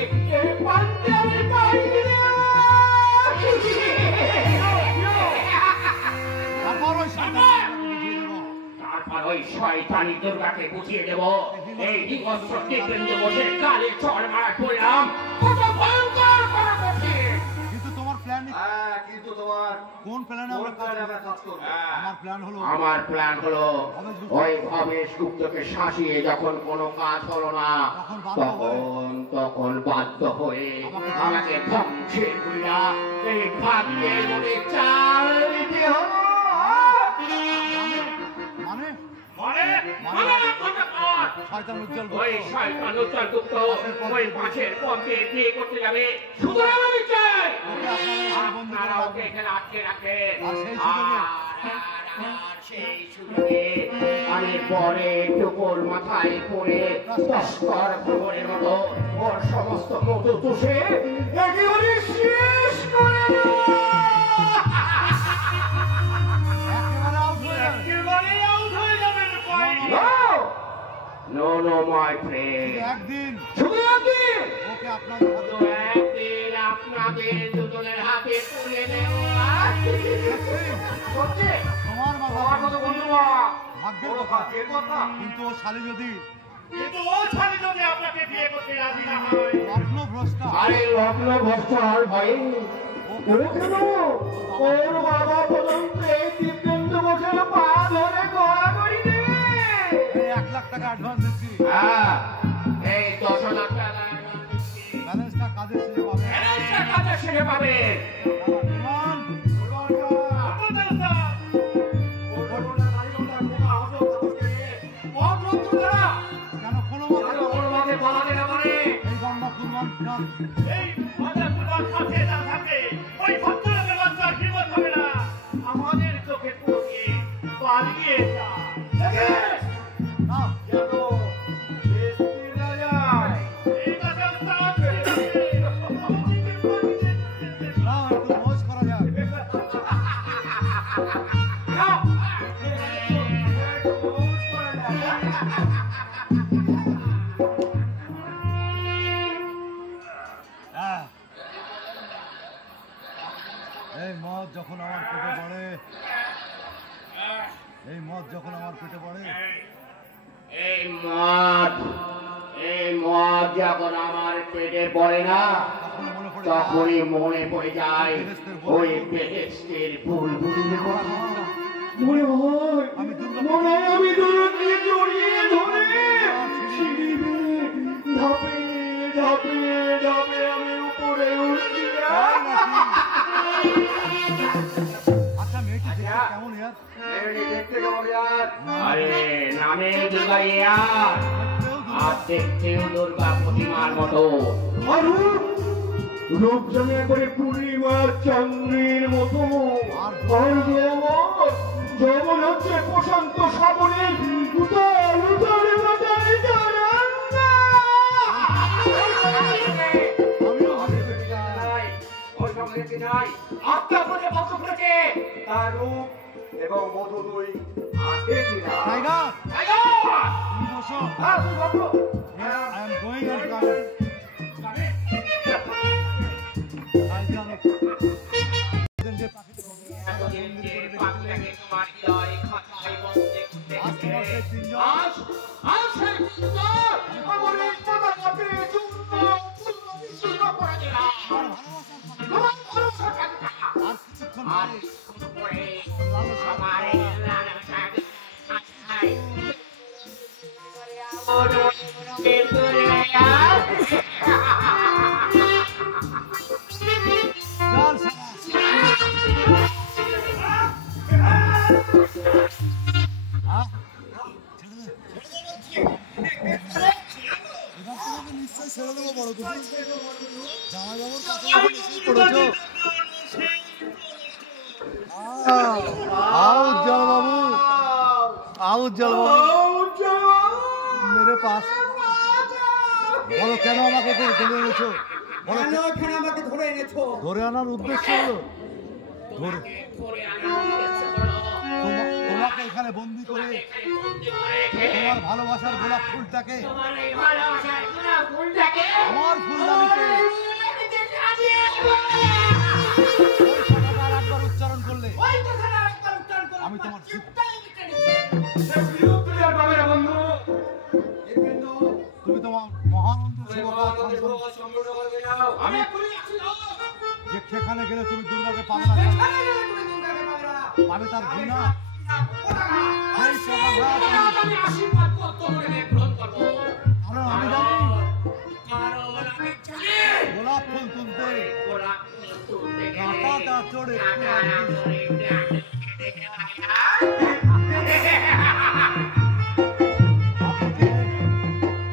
তারপর ওই শয়তানি দুর্গাকে বুঝিয়ে দেব। এই নিকষ্ট কেন্দ্রে বসে কালে চড় মারা করলাম, কত ভয়ঙ্কর করা করছে। কিন্তু তোমার প্ল্যান কিন্তু তোমার কোন প্ল্যানে আমরা কাজ করব? আমার প্ল্যান হলো ওই ভবেশ গুপ্তকে শাসিয়ে যখন কোনো কাজ হলো না তখন বাধ্য হয়ে আমাকে ধ্বংসের করিয়া এই ভাগ্যের মধ্যে চাল দিতে হলো। ওই শয়তান উজ্জ্বল গুপ্ত ওই পাশের পথে বিয়ে করতে যাবে, সুতরাং আমি চাই আপনারা ওকে এখানে আটকে রাখেন। সেই সুযোগে আমি পরে টুকুর মাথায় পড়ে তস্কর খবরের মতো ওর সমস্ত মতো চষে একেবারে শেষ করে No, my friend. আপনাদের তো একদিন আপনাদের দুজনের হাতে তুলে দেব। সত্যি? তোমার তোমার মাথা কত বন্ধু ভাগ্যের বড় কথা। ভাগ্যের কথা। কিন্তু ও শালি যদি কিন্তু ও ছাড়ি যদি আপনাকে বিয়ে করতে রাজি না হয়, লগ্ন ভ্রষ্টা, আরে লগ্ন ভ্রষ্ট আর ভয়ে ও ও কেন ওর বাবা পর্যন্ত এই দিব্যেন্দু বসে পা ধরে গড়াগড়ি দেবে। এই 1 লাখ টাকা অ্যাডভান্স দিচ্ছি, হ্যাঁ, এই 10,000 টাকা ব্যালেন্সটা কাজে সেরে পাবে। ব্যালেন্সটা কাজে সেরে পাবে। বিমান, কেন কোনো মতে এই গঙ্গা কুরবান খান এই মাথা কুরবান খাতে না থাকে, ওই ভদ্রলোকের বাচ্চা বিপদ হবে না। আমাদের চোখে পড়ে পালিয়ে যা। না যেন বেশি না যায়। এই কথা স্থান করে রাখবে। না একটু মোজ করা যাক। এই মদ যখন আমার পেটে পড়ে, এই মদ যখন আমার পেটে পড়ে, এই মদ যখন আমার পেটে পড়ে না, তখন মনে পড়ে তখনই মনে পড়ে যায় ওই বেহেশতের বুলবুলির কথা। মনে হয় আমি দুর্গা মনে হয় আমি দুর্গাকে জড়িয়ে ধরে সিঁড়ি বেয়ে ধাপে ধাপে ধাপে আমি উপরে উঠছি। তাই নাকি? আচ্ছা মেয়েটি দেখতে কেমন ইয়ার? আরে নামে দুর্গা ইয়ার, আর দেখতেও দুর্গা প্রতিমার মতো। রূপ জমে করে পূর্ণিমার চন্দ্রের মতো। আর যেমন হচ্ছে প্রশান্ত সাগরের উতাল উতাল উতাল ঝরনা। আমিও ভাবি দেখতে চাই। ওই সঙ্গে নাই আত্মা বলে বন্ধ করেছে তার রূপ এবং মধু দুই আছে কিনা। Tiger, tiger! তুমি বসো। হ্যাঁ, তুই বলো। Yes, I am going and coming. যে প্রাকৃতিক এতদিন যে পাখিটাকে তোমার হৃদয় খাঁচায় বন্দী করতে হয়েছে, আজ সেই সুন্দর আমার এই পতাকাকে চূর্ণ বিচূর্ণ করে দিলাম। তোমার ভরসা থাকবে না। আর কিছুক্ষণ আর পরে কিছুক্ষণ পরে আমার এই লালসাকে খাঁচায় বের করে আয়। চল শালা। আহ, ছেড়ে দে। এবার তোমাকে নিশ্চয়ই ছেড়ে দেবো বড় কুকুর। জামাইবাবুর কাছে যখন এসেই পড়েছো। आओ उज्जवल बाबू, आओ उज्जवल बाबू मेरे पास। বলো কেন আমাকে ধরে এনেছো? বলো এখানে আমাকে ধরে এনেছো? ধরে আনার উদ্দেশ্য হলো ধরে করে আনার উদ্দেশ্য হলো তোমাকে এখানে বন্দি করে তোমার ভালোবাসার গোলাপ ফুলটাকে, তোমার এই ভালোবাসার গোলাপ ফুলটাকে আমার ফুলদানিকে ওই কথাটা আর একবার উচ্চারণ করলে আমি তোমার তুমি তোমার মহানন্দ আমি যেখানে গেলে তুমি দুর্গাকে পাবে না, পাবে তার ঘৃণা। সেই আমি আশীর্বাদ গ্রহণ করবো। কারণ আমি জানি কারণ আমি জানি গোলাপ ফুল তুলতে গোলাপ ফুল তুলতে কাঁটাটা চড়ে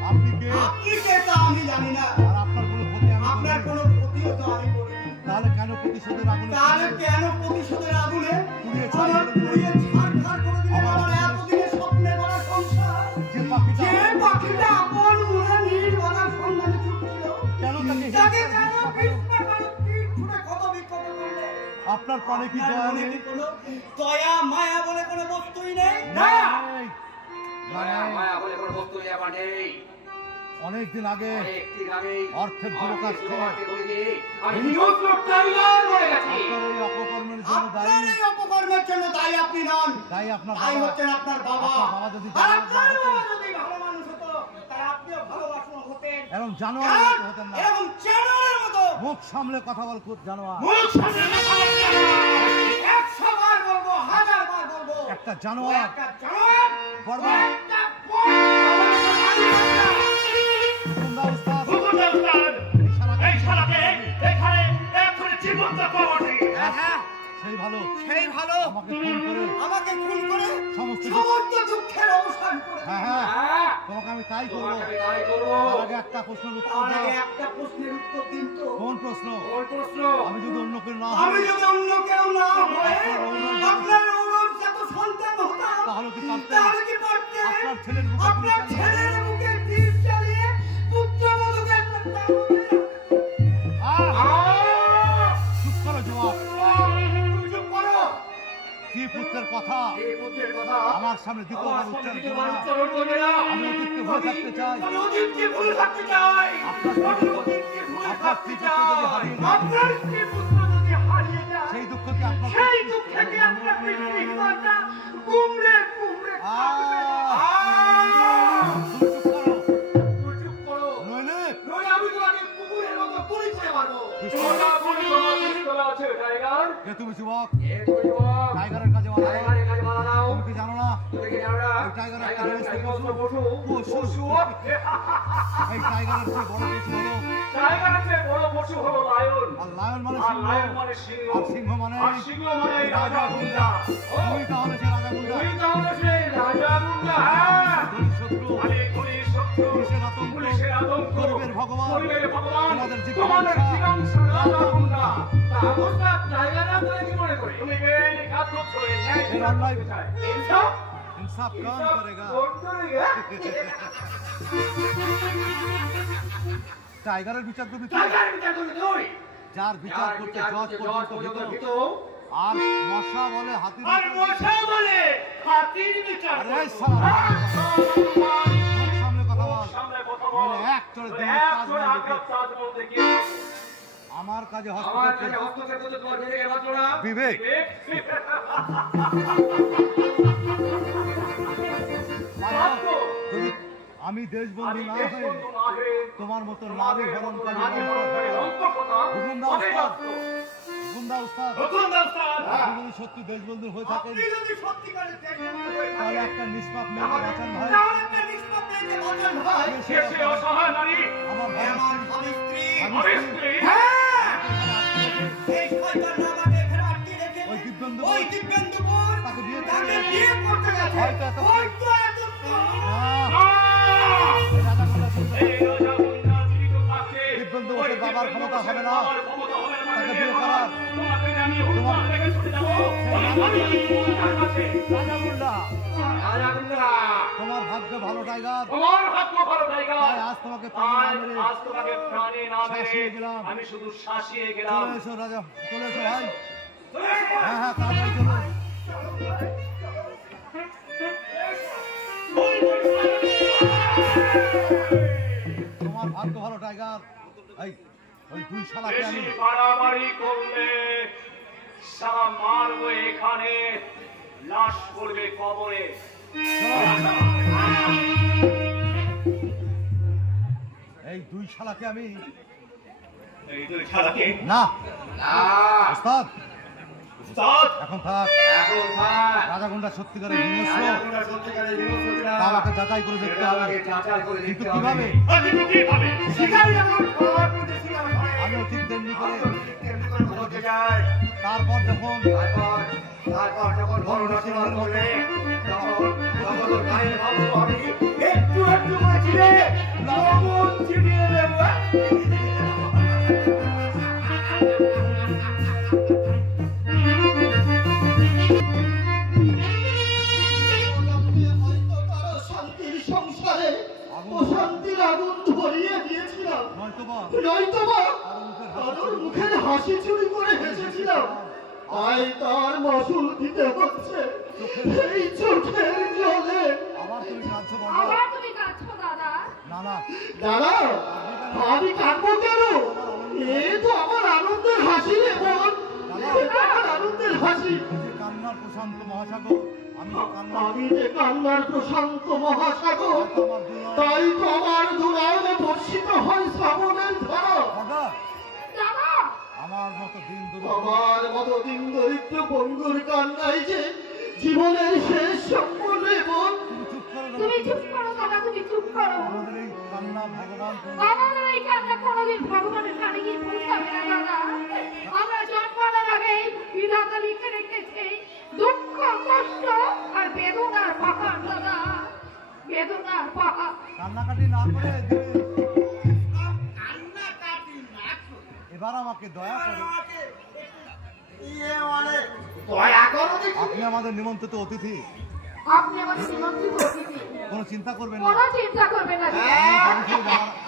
আপনি কে? আপনি কে তা আমি জানি না। আর আপনার কোনো ক্ষতি আমি আপনার করিনি। কোনো ক্ষতিও তো আমি করিনি। তাহলে কেন প্রতিশোধের আগুনে তাহলে কেন প্রতিশোধের আগুনে পুড়িয়ে ছাই আমার পুড়িয়ে ছারখার করে দিলেন আমার এতদিনের স্বপ্নে গড়া সংসার? যে পাখিটা যে পাখিটা আপন মনে নির্বাণার সন্ধানে ছুটছিল, কেন তাকে তাকে হিংসা কেন পাঠালো? কৃষ্ণকার তীর ছুঁড়ে ক্ষত বিক্ষত করলে? আপনার প্রাণে কি আপনার দয়া মনে নেই? কি কোনো দয়া মায়া বলে কোনো বস্তুই নেই? না মায়া মায়া বলে কোনো বস্তু আমার নেই। অনেকদিন আগে অনেকদিন আগে অর্থের দুরকাজ আমি নিহত টাইগার হয়ে গেছি। আপনার এই অপকর্মের জন্য দায়ী আপনার এই অপকর্মের জন্য দায়ী আপনি নন, দায়ী আপনার দায়ী বাবা। হচ্ছেন আপনার বাবা। আপনার বাবা যদি আর জানোয়ার আপনার না বাবা হতেন, যদি ভালো মানুষ হতো তাহলে আপনিও ভালোবাসা হতেন। এরকম জানোয়ার মতো হতেন না। এরকম জানোয়ারের মতো মুখ সামলে কথা বল, খুব জানোয়ার। মুখ সামনে কথা বলতে হবে। 100 বার বলবো, 1000 বার বলবো, একটা জানোয়ার একটা জানোয়ার, বর্বর। একটা বর্বর। হুকুমদা উস্তাদ, হুকুমদার উস্তাদ, এই শালাকে এই শালাকে এখানে এক্ষুনি জীবন্ত কবর দিন। হ্যাঁ, সেই ভালো সেই ভালো আমাকে ফোন করে আমাকে খুন করে সমস্ত সমস্ত দুঃখের অবসান করে হ্যাঁ দিন। হ্যাঁ তোমাকে আমি তাই করবো। তোমাকে আমি তাই করবো। তার আগে একটা প্রশ্নের উত্তর তার দাও। আগে একটা প্রশ্নের উত্তর দিন তো। কোন প্রশ্ন? কোন প্রশ্ন? আমি যদি অন্য কেউ না আমি হই যদি অন্য কেউ না হয়ে আপনার ঔরসজাত সন্তান হতাম, তাহলে কি পারতেন? তাহলে কি পারতেন? আপনার ছেলের বুকে গুলি আপনার চালিয়ে- ছেলের বুকে তীর চালিয়ে পুত্রবধূকে একটা দারুণে চুপ করো জবাব। চুপ করো। কি পুত্রের কথা এই পুত্রের কথা আমার সামনে দ্বিতীয়বার আমার সামনে উচ্চারণ দ্বিতীয়বার করো না। উচ্চারণ করবে না। আমি অতীতকে ভুলে থাকতে চাই। আমি অতীতকে ভুলে থাকতে চাই। আপনার আমি অতীতকে ভুলে আপনার থাকতে স্ত্রী চাই। পুত্র যদি হারিয়ে যায়, আপনার স্ত্রী পুত্র যদি হারিয়ে যায়, সেই দুঃখ কি আপনার সেই দুঃখে কি আপনার পৃথিবী হৃদয়টা কুমড়ে কুমড়ে কাঁপবে? চুপ করো চুপ করো। নইলে নইলে আমি তোমাকে কুকুরের মতো গুলি করে মারবো। ওটা গুলি তোমার পিস্তল আছে, টাইগার। কে তুমি যুবক? এ তুমি বল। টাইগারের কাছে বাধা দাও। টাইগারের কাছে বাধা দাও। তুমি কি জানো না তুমি কি জানো না? ওই টাইগারের একটা টাইগারের হিংস্র হিংস্র পশু। পশু। পশু। এই টাইগারের চেয়ে বড় পশু হলো টাইগারের চেয়ে বড় পশু হলো লায়ন। আর লায়ন মানে আর সিংহ। লায়ন মানে সিংহ। আর সিংহ মানে আর সিংহ মানে রাজা গুন্ডা। ও, তুমি তাহলে সে রাজা গুন্ডা। তুই তাহলে সেই রাজা গুন্ডা। হ্যাঁ। ধনী শত্রু, আমি পুলিশ শত্রু, পুলিশের আতঙ্ক, পুলিশের আতঙ্ক, গরিবের ভগবান, গরিবের ভগবান, তোমাদের তোমাদের জিজ্ঞাসা, জিজ্ঞাসা রাজা গুন্ডা। তা অবস্থা টাইগার আপনারা কি মনে করে? তুমি বেআইনি কাজ করছো, এই ন্যায় এর বিচার অন্যায়- করতে চাই। ইনসাফ? इंसाफ कौन ইনসাফ करेगा? কোন করেগা? টাইগারের বিচার করবি তুই? টাইগারের বিচার করবি তুই? যার বিচার যার করতে বিচার জজ করতে পর্যন্ত জজ পর্যন্ত ভীত। ভীত। আর মশা বলে হাতির আর বিচার। মশা বলে হাতির বিচার আরে করবো। এই শালা, মুখ সামলে কথা বল। সামনে কথা বল। নইলে এক চড়ে নইলে দিনের এক কাজ চড়ে না আঘাত দেখে। তাজমহল দেখিয়ে দাও। আমার কাজে আমার হস্তক্ষেপ কাছে করবে। হস্তক্ষেপ করতে তোমার বিবেকে বাঁচলো না? বিবেক। বাঁচলো। যদি আমি দেশবন্ধু আমি না হয়ে দেশবন্ধু না হয়ে তোমার মতো নারী হরণকারী নারী হরণকারী রক্তকথা হুকুমদা অনেক উস্তাদ। রক্ত। হুকুমদা উস্তাদ, হুকুমদার উস্তাদ, আপনি যদি সত্যি দেশবন্ধু হয়ে থাকেন আপনি যদি সত্যিকারের দেশবন্ধু হয়ে তাহলে থাকেন, একটা নিষ্পাপ মেয়েকে বাঁচান ভাই। তাহলে একটা নিষ্পাপ মেয়েকে বাঁচান ভাই। সে সে অসহায় নারী, আমার ভাই আমার স্বামী স্ত্রী, আমি স্ত্রী, হ্যাঁ, এই শয়তান আমাকে এখানে আটকে রেখে ওই দিব্যেন্দু ওই দিব্যেন্দুপুর তাকে বিয়ে করতে তাকে গেছে। বিয়ে করতে গেছে। হয়তো এত- হয়তো এত এই রাজা গুন্ডা জীবিত থাকতে দিব্যেন্দু ওই বসে বাবার দিব্যেন্দু ক্ষমতা বসে হবে না। বাবার ক্ষমতা হবে না, তাকে তাকে বিয়ে বিয়ে করার। তোমাকে আমি হুকুম থেকে ছুটে যাবো। আমি তোমার কাছে। রাজা গুন্ডা, রাজা গুন্ডা, তোমার ভাগ্য ভালো টাইগার। তোমার ভাগ্য ভালো টাইগার। তাই আজ তোমাকে প্রাণে না আজ মেরে আজ তোমাকে প্রাণে না মেরে শাসিয়ে গেলাম। আমি শুধু শাসিয়ে গেলাম। চলে এসো রাজা, চলে এসো ভাই। হ্যাঁ হ্যাঁ তাড়াতাড়ি চলো। তোমার ভাগ্য ভালো টাইগার। এই ওই দুই শালাকে বেশি আমি বাড়াবাড়ি করলে সারা মারবো এখানে, লাশ পড়বে কবরে। এই দুই শালাকে আমি এই দুই শালাকে না না, ওস্তাদ উস্তাদ, এখন থাক। এখন থাক। রাজা গুন্ডা সত্যিকারের হিংস্র, রাজা গুন্ডা সত্যিকারের হিংস্র কিনা? তা আমাকে যাচাই করে দেখতে এটা হবে। আমাকে যাচাই করে কিন্তু দেখতে হবে। কিভাবে? কিন্তু কিভাবে? শিকারী আমার ঘর প্রতি শিকার করে। আমিও ঠিক তেমনি করে। কেমনি করে ঘুরতে যায়? তারপর যখন তারপর যখন ঘটনা করবে, তখন ওর গায়ে ভাববো আমি একটু একটু করে চিনে লবণ ছিটিয়ে দেবো। অবিলম্বে হয়তো তারা শান্তির সংসারে অশান্তির আগুন ধরিয়ে দিয়েছিলাম, নয়তোবা নয়তোবা কারোর মুখের হাসি চুরি করে হেসেছিলাম। আয় তার মাসুল দিতে হচ্ছে এই চোখের জলে। আবার তুমি কাঁদছো বলো। আবার তুমি কাঁদছো দাদা? না না দাদা আমি কাঁদবো কেন? এ তো আমার আনন্দের হাসি রে বোন, এ তো আমার আনন্দের হাসি। যে কান্নার প্রশান্ত মহাসাগর, আমি যে কান্নার প্রশান্ত মহাসাগর, তাই তো আমার দুরায়নে বর্ষিত হয় শ্রাবণের ধারা। আমার মতো দিন দরিদ্র বন্ধুর কান্নাই যে জীবনের শেষ সম্বল রে বোন। তুমি চুপ করো দাদা, তুমি চুপ করো। আমাদের এই কান্না ভগবান আমাদের এই কান্না কোনোদিন ভগবানের কানে গিয়ে পৌঁছাবে না দাদা। আমরা জন্মানোর আগে বিধাতা লিখে রেখেছে দুঃখ, কষ্ট আর বেদনার পাহাড় দাদা, বেদনার পাহাড়। কান্নাকাটি না করে এবার আমাকে দয়া করে, আপনি আমাদের নিমন্ত্রিত অতিথি, আপনি আমাদের নিমন্ত্রিত অতিথি, কোনো চিন্তা করবেন না। কোনো চিন্তা করবেন না।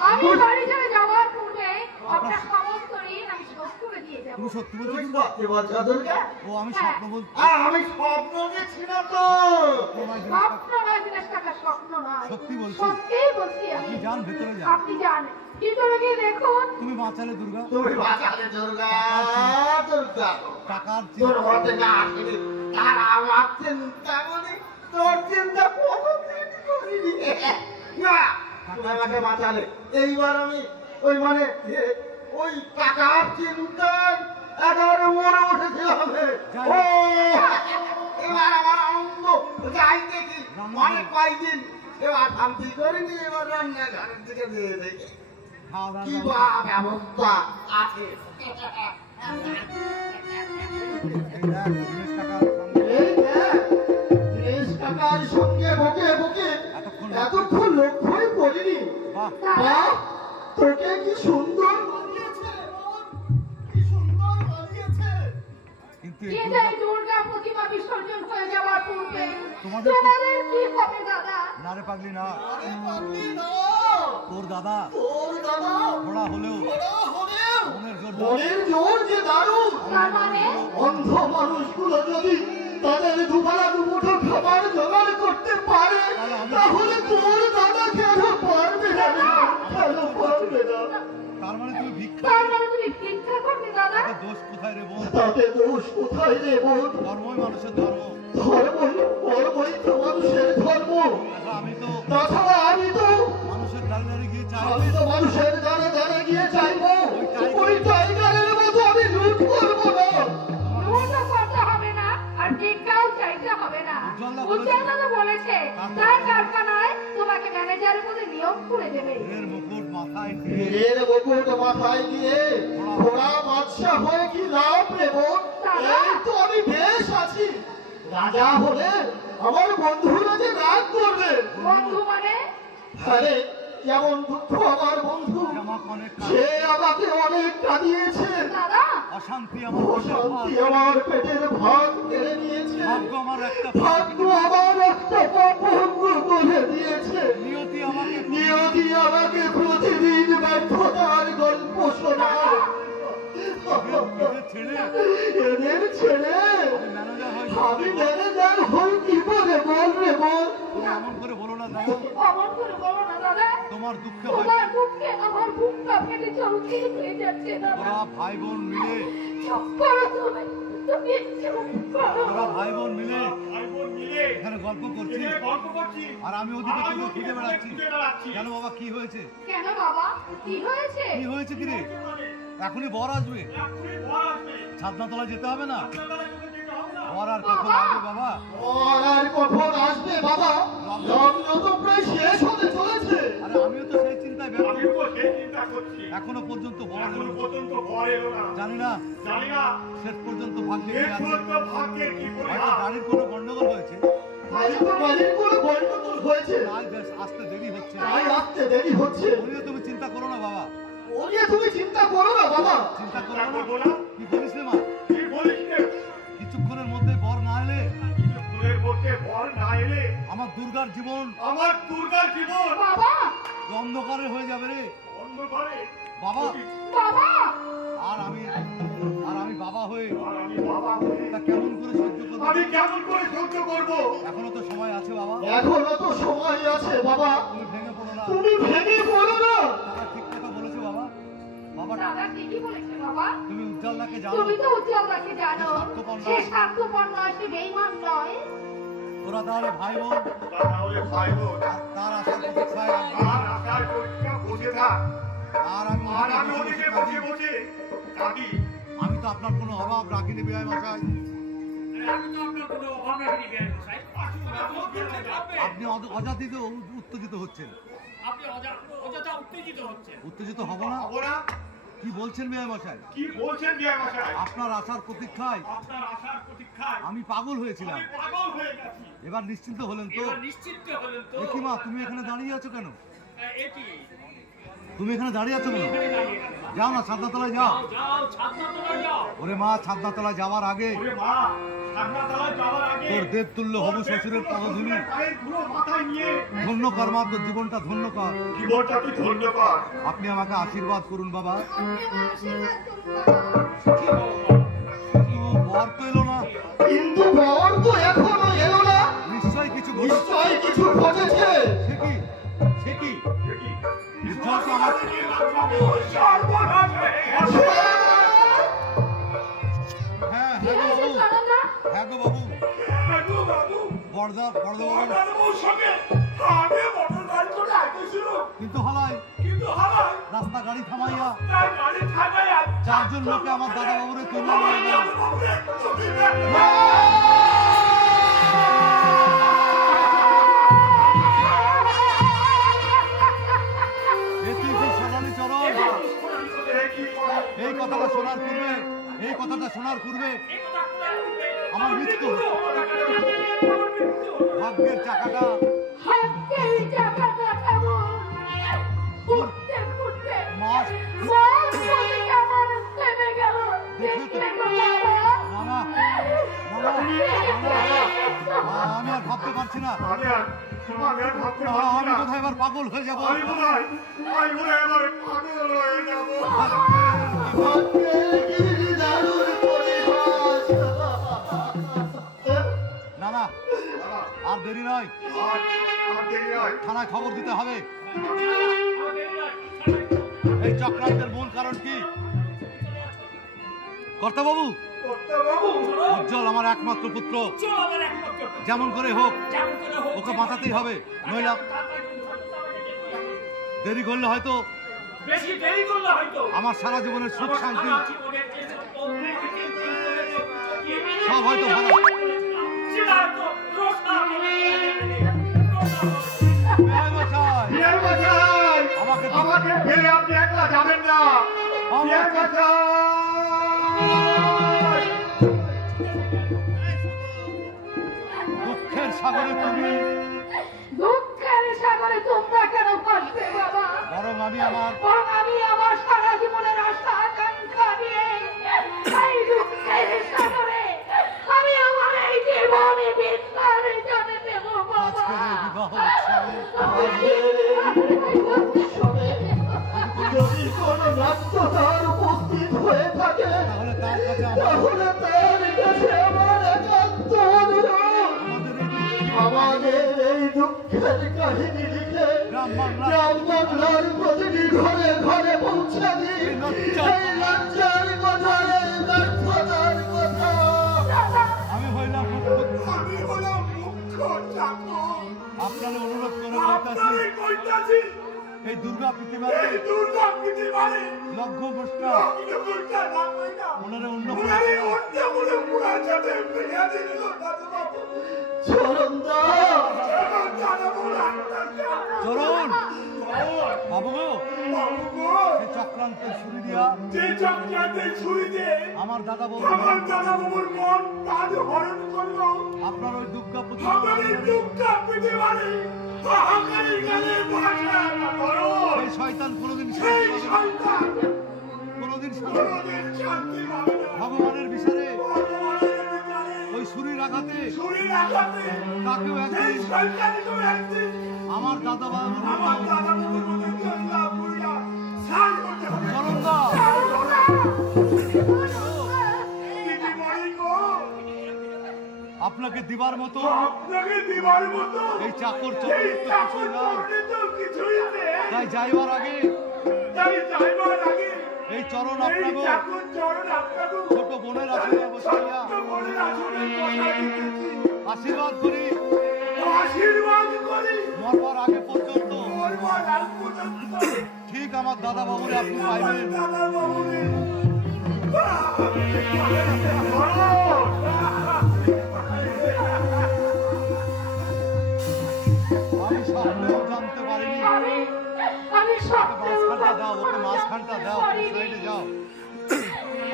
আমি বাড়ি ছেড়ে যাওয়ার পূর্বে আপনার সমস্ত ঋণ আমি শোধ করে দিয়ে যাবো। তুমি সত্যি বলছো? সত্যি বলছো দুর্গা? ও আমি স্বপ্ন বলছি। আমি স্বপ্ন দেখছি না তো। স্বপ্ন নয় দিনের টাকা, স্বপ্ন নয়, সত্যি বলছি। সত্যিই বলছি আমি। আপনি যান ভেতরে যান। আপনি যান, ভিতরে গিয়ে দেখুন। তুমি বাঁচালে দুর্গা, তুমি বাঁচালে দুর্গা, দুর্গা টাকার তোর মতে না আসলে তার আমার চিন্তা মানে তোর চিন্তা কতদিন করিনি না, তুমি আমাকে বাঁচালে। এইবার আমি ওই মানে ওই টাকার চিন্তায় একেবারে মরে উঠেছিলাম। ও এবার আমার আনন্দ যাই দেখি অনেক কয়েকদিন এবার শান্তি করিনি। এবার রান্নাঘরের দিকে দিয়ে দেখি কি বা ব্যবস্থা আছে। টাকার সঙ্গে বকে বকে এতক্ষণ লক্ষ্যই করিনি। বাহ, তোকে কি সুন্দর বানিয়েছে, কি সুন্দর বানিয়েছে। কিন্তু বিজয় দুর্গা প্রতিমা বিসর্জন হয়ে যাওয়ার পূর্বে তোমাদের কি হবে দাদা? না রে পাগলি না, আরে পাগলি না, তোর দাদা ঘোড়া হলেও মনের জোর যে দারুণ। তার মানে অন্ধ মানুষগুলো যদি তাদের দুবেলা দুমুঠো খাবার জোগাড় করতে পারে, তাহলে তোর দাদা কেন পারবে না? কেন পারবে না? তার মানে তুমি ভিক্ষা, তার মানে তুমি ভিক্ষা করবে দাদা? তাতে দোষ কোথায় রে বোন? তাতে দোষ কোথায় রে বোন? ধর্মই মানুষের ধর্ম। ধর্মই তো মানুষের ধর্ম। তাছাড়া তাছাড়া আমি তো আমি তো মানুষের দাঁড়িয়ে দাঁড়িয়ে গিয়ে চাই, আমি তো মানুষের দ্বারে দ্বারে গিয়ে চাইবো ওই টাইগারের মতো আমি লুট করবো না। লুটও করতে হবে না, আর ভিক্ষাও চাইতে হবে না। উজ্জ্বলদা বলেছে তার কারখানায় তোমাকে ম্যানেজারের পদে নিয়োগ করে দেবে। এর মুকুট মাথায় দিয়ে বীরের মুকুট মাথায় দিয়ে ঘোড়া বাদশা হয়ে কি লাভ রে বোন? এই তো আমি বেশ আছি। রাজা হলে আমার বন্ধুরা যে রাগ করবে। বন্ধু মানে? আরে যেমন দুঃখ আমার বন্ধু, আমাকে অনেক সে আমাকে অনেক কাঁদিয়েছে। দাদা অশান্তি আমার অশান্তি আমার পেটের ভাত কেড়ে নিয়েছে। ভাগ্য আমার একটা ভাগ্য আমার একটা ভঙ্গ করে দিয়েছে। নিয়তি আমাকে প্রতিদিন ব্যর্থতার গল্প শোনায়। এদের ছেড়ে আমি ম্যানেজার হই কি করে বল রে বল? এমন করে বলো না দাদা, অমন করে বলো না দাদা। তোমার দুঃখে তোমার দুঃখে আমার বুকটা ফেটে চৌচির হয়ে যাচ্ছে দাদা। তোরা ভাই বোন মিলে, চুপ করো তুমি, তুমি চুপ করো। তোরা ভাই বোন মিলে ভাই বোন মিলে এখানে গল্প করছি, এখানে গল্প করছি, আর আমি ওদিকে আর আমি তোকে খুঁজে বেড়াচ্ছি। খুঁজে বেড়াচ্ছি। কেন বাবা, কি হয়েছে? কেন বাবা, কি হয়েছে? কি হয়েছে কি রে? এখনই বর আসবে, এক্ষুনি বর আসবে, ছাদনাতলা যেতে হবে না? আপনাদের তোকে যেতে হবে না। বর আর কখন আসবে বাবা? আর কখন আসবে বাবা? লগ্ন তো প্রায় শেষ হতে চলেছে। আরে আমিও তো সেই চিন্তায় ব্যস্ত, আমিও তো সেই চিন্তা করছি, এখনো পর্যন্ত বর এখনো এলো না। পর্যন্ত বর এলো না। জানি না জানি না শেষ পর্যন্ত ভাগ্যে এর কি আছে। পর্যন্ত ভাগ্যের কি করে হয়তো গাড়ির কোনো গন্ডগোল হয়েছে, তাই তো বাড়ির কোনো গন্ডগোল হয়েছে, তাই বেশ আসতে দেরি হচ্ছে। তাই আসতে দেরি হচ্ছে। ওনিও তুমি চিন্তা করো না বাবা, ও নিয়ে তুমি চিন্তা করো না বাবা। চিন্তা করো চিন্তা না। করবো না। কি বলিস রে মা? কি বলিস রে? কিছুক্ষণের মধ্যে বর না এলে কিছুক্ষণের মধ্যে বর না এলে আমার দুর্গার জীবন আমার দুর্গার জীবন বাবা, অন্ধকারে হয়ে যাবে রে অন্ধকারে। বাবা। বাবা, আর আমি বাবা হয়ে আর আমি বাবা হয়ে তা কেমন করে সহ্য করবো? আমি কেমন করে সহ্য করবো? এখনো তো সময় আছে বাবা, এখনো তো সময় আছে বাবা। তুমি ভেঙে পড়ো না। তুমি ভেঙে পড়ো না। দাদা ঠিক কথা বলেছে বাবা। বাবা দাদা ঠিকই বলেছে বাবা। তুমি উজ্জ্বলদাকে জানো? তুমি তো উজ্জ্বলদাকে জানো। সে স্বার্থপর নয়, সে বেঈমান নয়। তোরা তাহলে ভাই বোন, তাহলে ভাই বোন, তার আশার প্রতীক্ষায় আর আশার পরীক্ষা বসে থাক, আর আমি ওদিকে বসে বসে কাঁদি। আমি তো আপনার কোনো অভাব রাখিনি বিআই মশাই। আপনি অযাচিত উত্তেজিত হচ্ছেন। উত্তেজিত হব না? কি বলছেন বিআই মশাই? কি বলছেন বিআই মশাই? আপনার আশার প্রতীক্ষায় আপনার আশার প্রতীক্ষায় আমি পাগল হয়েছিলাম। আমি পাগল হয়ে গেছি। এবার নিশ্চিন্ত হলেন তো? দেখি মা, তুমি এখানে দাঁড়িয়ে আছো কেন? তুমি এখানে দাঁড়িয়ে আছো কেন? যাও না, ছাদনাতলায় যাও। ওরে মা, ছাদনাতলায় যাওয়ার আগে ওরে মা, ছাদনাতলায় যাওয়ার আগে তোর দেবতুল্য হবু শ্বশুরের পদধূলি পায়ের ধুলো মাথায় নিয়ে ধন্য কর মা, তোর জীবনটা ধন্য কর। জীবনটা তুই ধন্য কর। আপনি আমাকে আশীর্বাদ করুন বাবা। আপনি আমার আশীর্বাদ করুন বাবা। কিন্তু বর তো এলো না। কিন্তু বর তো এখনো এলো না। নিশ্চয়ই কিছু ঘটেছে। নিশ্চয়ই কিছু ঘটেছে। সে কি? সে কি? উজ্জ্বল তো আমার সর্বনাশ হয়ে গেছে। হ্যাঁ কি হ্যাঁ গো হয়েছে বাবু, সরলা? হ্যাঁ গো বাবু। বাবু, বাবু, বড়দা বাবু, বাবুর সঙ্গে আগে মোটর গাড়ি করে আইতেছিল, কিন্তু হলাই কিন্তু হাওয়ায় রাস্তা গাড়ি থামাইয়া তার গাড়ি থাকায় আর চারজন লোকে আমার দাদা বাবুরে তুলে আমার নিয়ে গেল। বাবুরে তুলে এ তুই যে সোনালী চরণ, এই কথাটা শোনার পূর্বে, এই কথাটা শোনার পূর্বে আমার মৃত্যু। ভাগ্যের চাকাটা হাতের চাকাটা কেমন ঘুরতে ঘুরতে মাস মাস বলে কেমন থেমে গেল। দেখলে তো বাবা? না না না, আমি আর ভাবতে পারছি না। আমি আর ভাবতে আমি পারছি না। কোথায় এবার পাগল হয়ে যাবো। আমি বোধহয় এবার পাগল হয়ে যাবো। ভাগ্যের গিরিধারুর পরিহাস। না না, আর দেরি নয়, আর দেরি নয়। থানায় খবর দিতে হবে। এই চক্রান্তের মূল কারণ কি? কর্তাবাবু, বাবু, উজ্জ্বল আমার একমাত্র পুত্র। যেমন করে হোক ওকে বাঁচাতেই হবে, নইলে দেরি করলে হয়তো বেশি দেরি করলে হয়তো আমার সারা জীবনের সুখ শান্তি সব হয়তো ভালো। বিআই মশাই, বিআই মশাই, আমাকে আমাকে ফেলে আপনি একলা যাবেন না। বিআই মশাই, দুঃখের সাগরে তুমি, দুঃখের সাগরে তোমরা কেন ভাসবে বাবা? বরং আমি আমার বরং আমি আমার সারা জীবনের আশা আকাঙ্ক্ষা নিয়ে এই দুঃখের সাগরে আমি আমার এই জীবনে বিস্তারে জানে দেব বাবা। আজকের এই বিবাহ উৎসবে উৎসবে যদি কোনো নাট্যকার উপস্থিত হয়ে থাকে, তাহলে তার কাছে তাহলে তার কাছে আমার একান্ত অনুরোধ, আমাদের এই দুঃখের কাহিনী লিখে গ্রাম বাংলার প্রতিটি ঘরে ঘরে পৌঁছে দিন। এই লজ্জার কথা, এই ব্যর্থতার কথা। আমি হইলাম আমি হলাম মুখ্য চাকর। আপনার অনুরোধ করে আপনারই কইতাছি, এই দুর্গা পৃথিবীতে এই দুর্গা পৃথিবীতে লক্ষ্য মুষ্টা লগ্নপুরটা না কইনা, মনের অন্য উনারই অন্য কোনো পুরার সাথে বিয়া দিল দাদুবাবু। চরণদা, চরণ বাবু গো, বাবু গো, এই চক্রান্তের ছুরি দিয়া যে চক্রান্তের ছুরি দিয়ে আমার দাদা বাবু আমার দাদাবাবুর মন প্রাণ হরণ করলো। আপনার ওই দুর্গা পুজো আমার এই দুঃখটা পৃথিবীতে হাহাকারি গানে ভাষা করো। সেই শয়তান কোনোদিন সেই শান্তি পাবে না। শয়তান কোনোদিন কোনোদিন শান্তি পাবে না। ভগবানের বিচারে ভগবানের বিচারে ওই ছুরির আঘাতে ছুরির আঘাতে তাকেও সেই একদিন শয়তানকেও একদিন আমার দাদা বাবুর আমার দাদাবাবুর মতো জল্লা পুরিয়া ছাই করতে হবে। চরণদা, দিদি মরি গো, আপনাকে দিবার মতো এই চাকর এই চাকর চরণের তো কিছুই চরণের তো কিছুই নাই। নেই। তাই যাইবার আগে যাইবার আগে এই চরণ এই আপনাকে চাকর চরণ আপনাকে ছোট বোনের আসলে বসাইয়া ছোট্ট বোনের আসনে বসাই দিতেছি। আশীর্বাদ করি আশীর্বাদ করি মরবার আগে পর্যন্ত মরবার আগ পর্যন্ত ঠিক আমার দাদা বাবুরে আপনি পাইবেন। দাদা বাবুরে আমি স্বপ্নেও জানতে পারিনি। আমি স্বপ্নেও মাঝখানটা দাও, ওকে জানতে মাঝখানটা দাও, পারিনি। সাইডে যাও।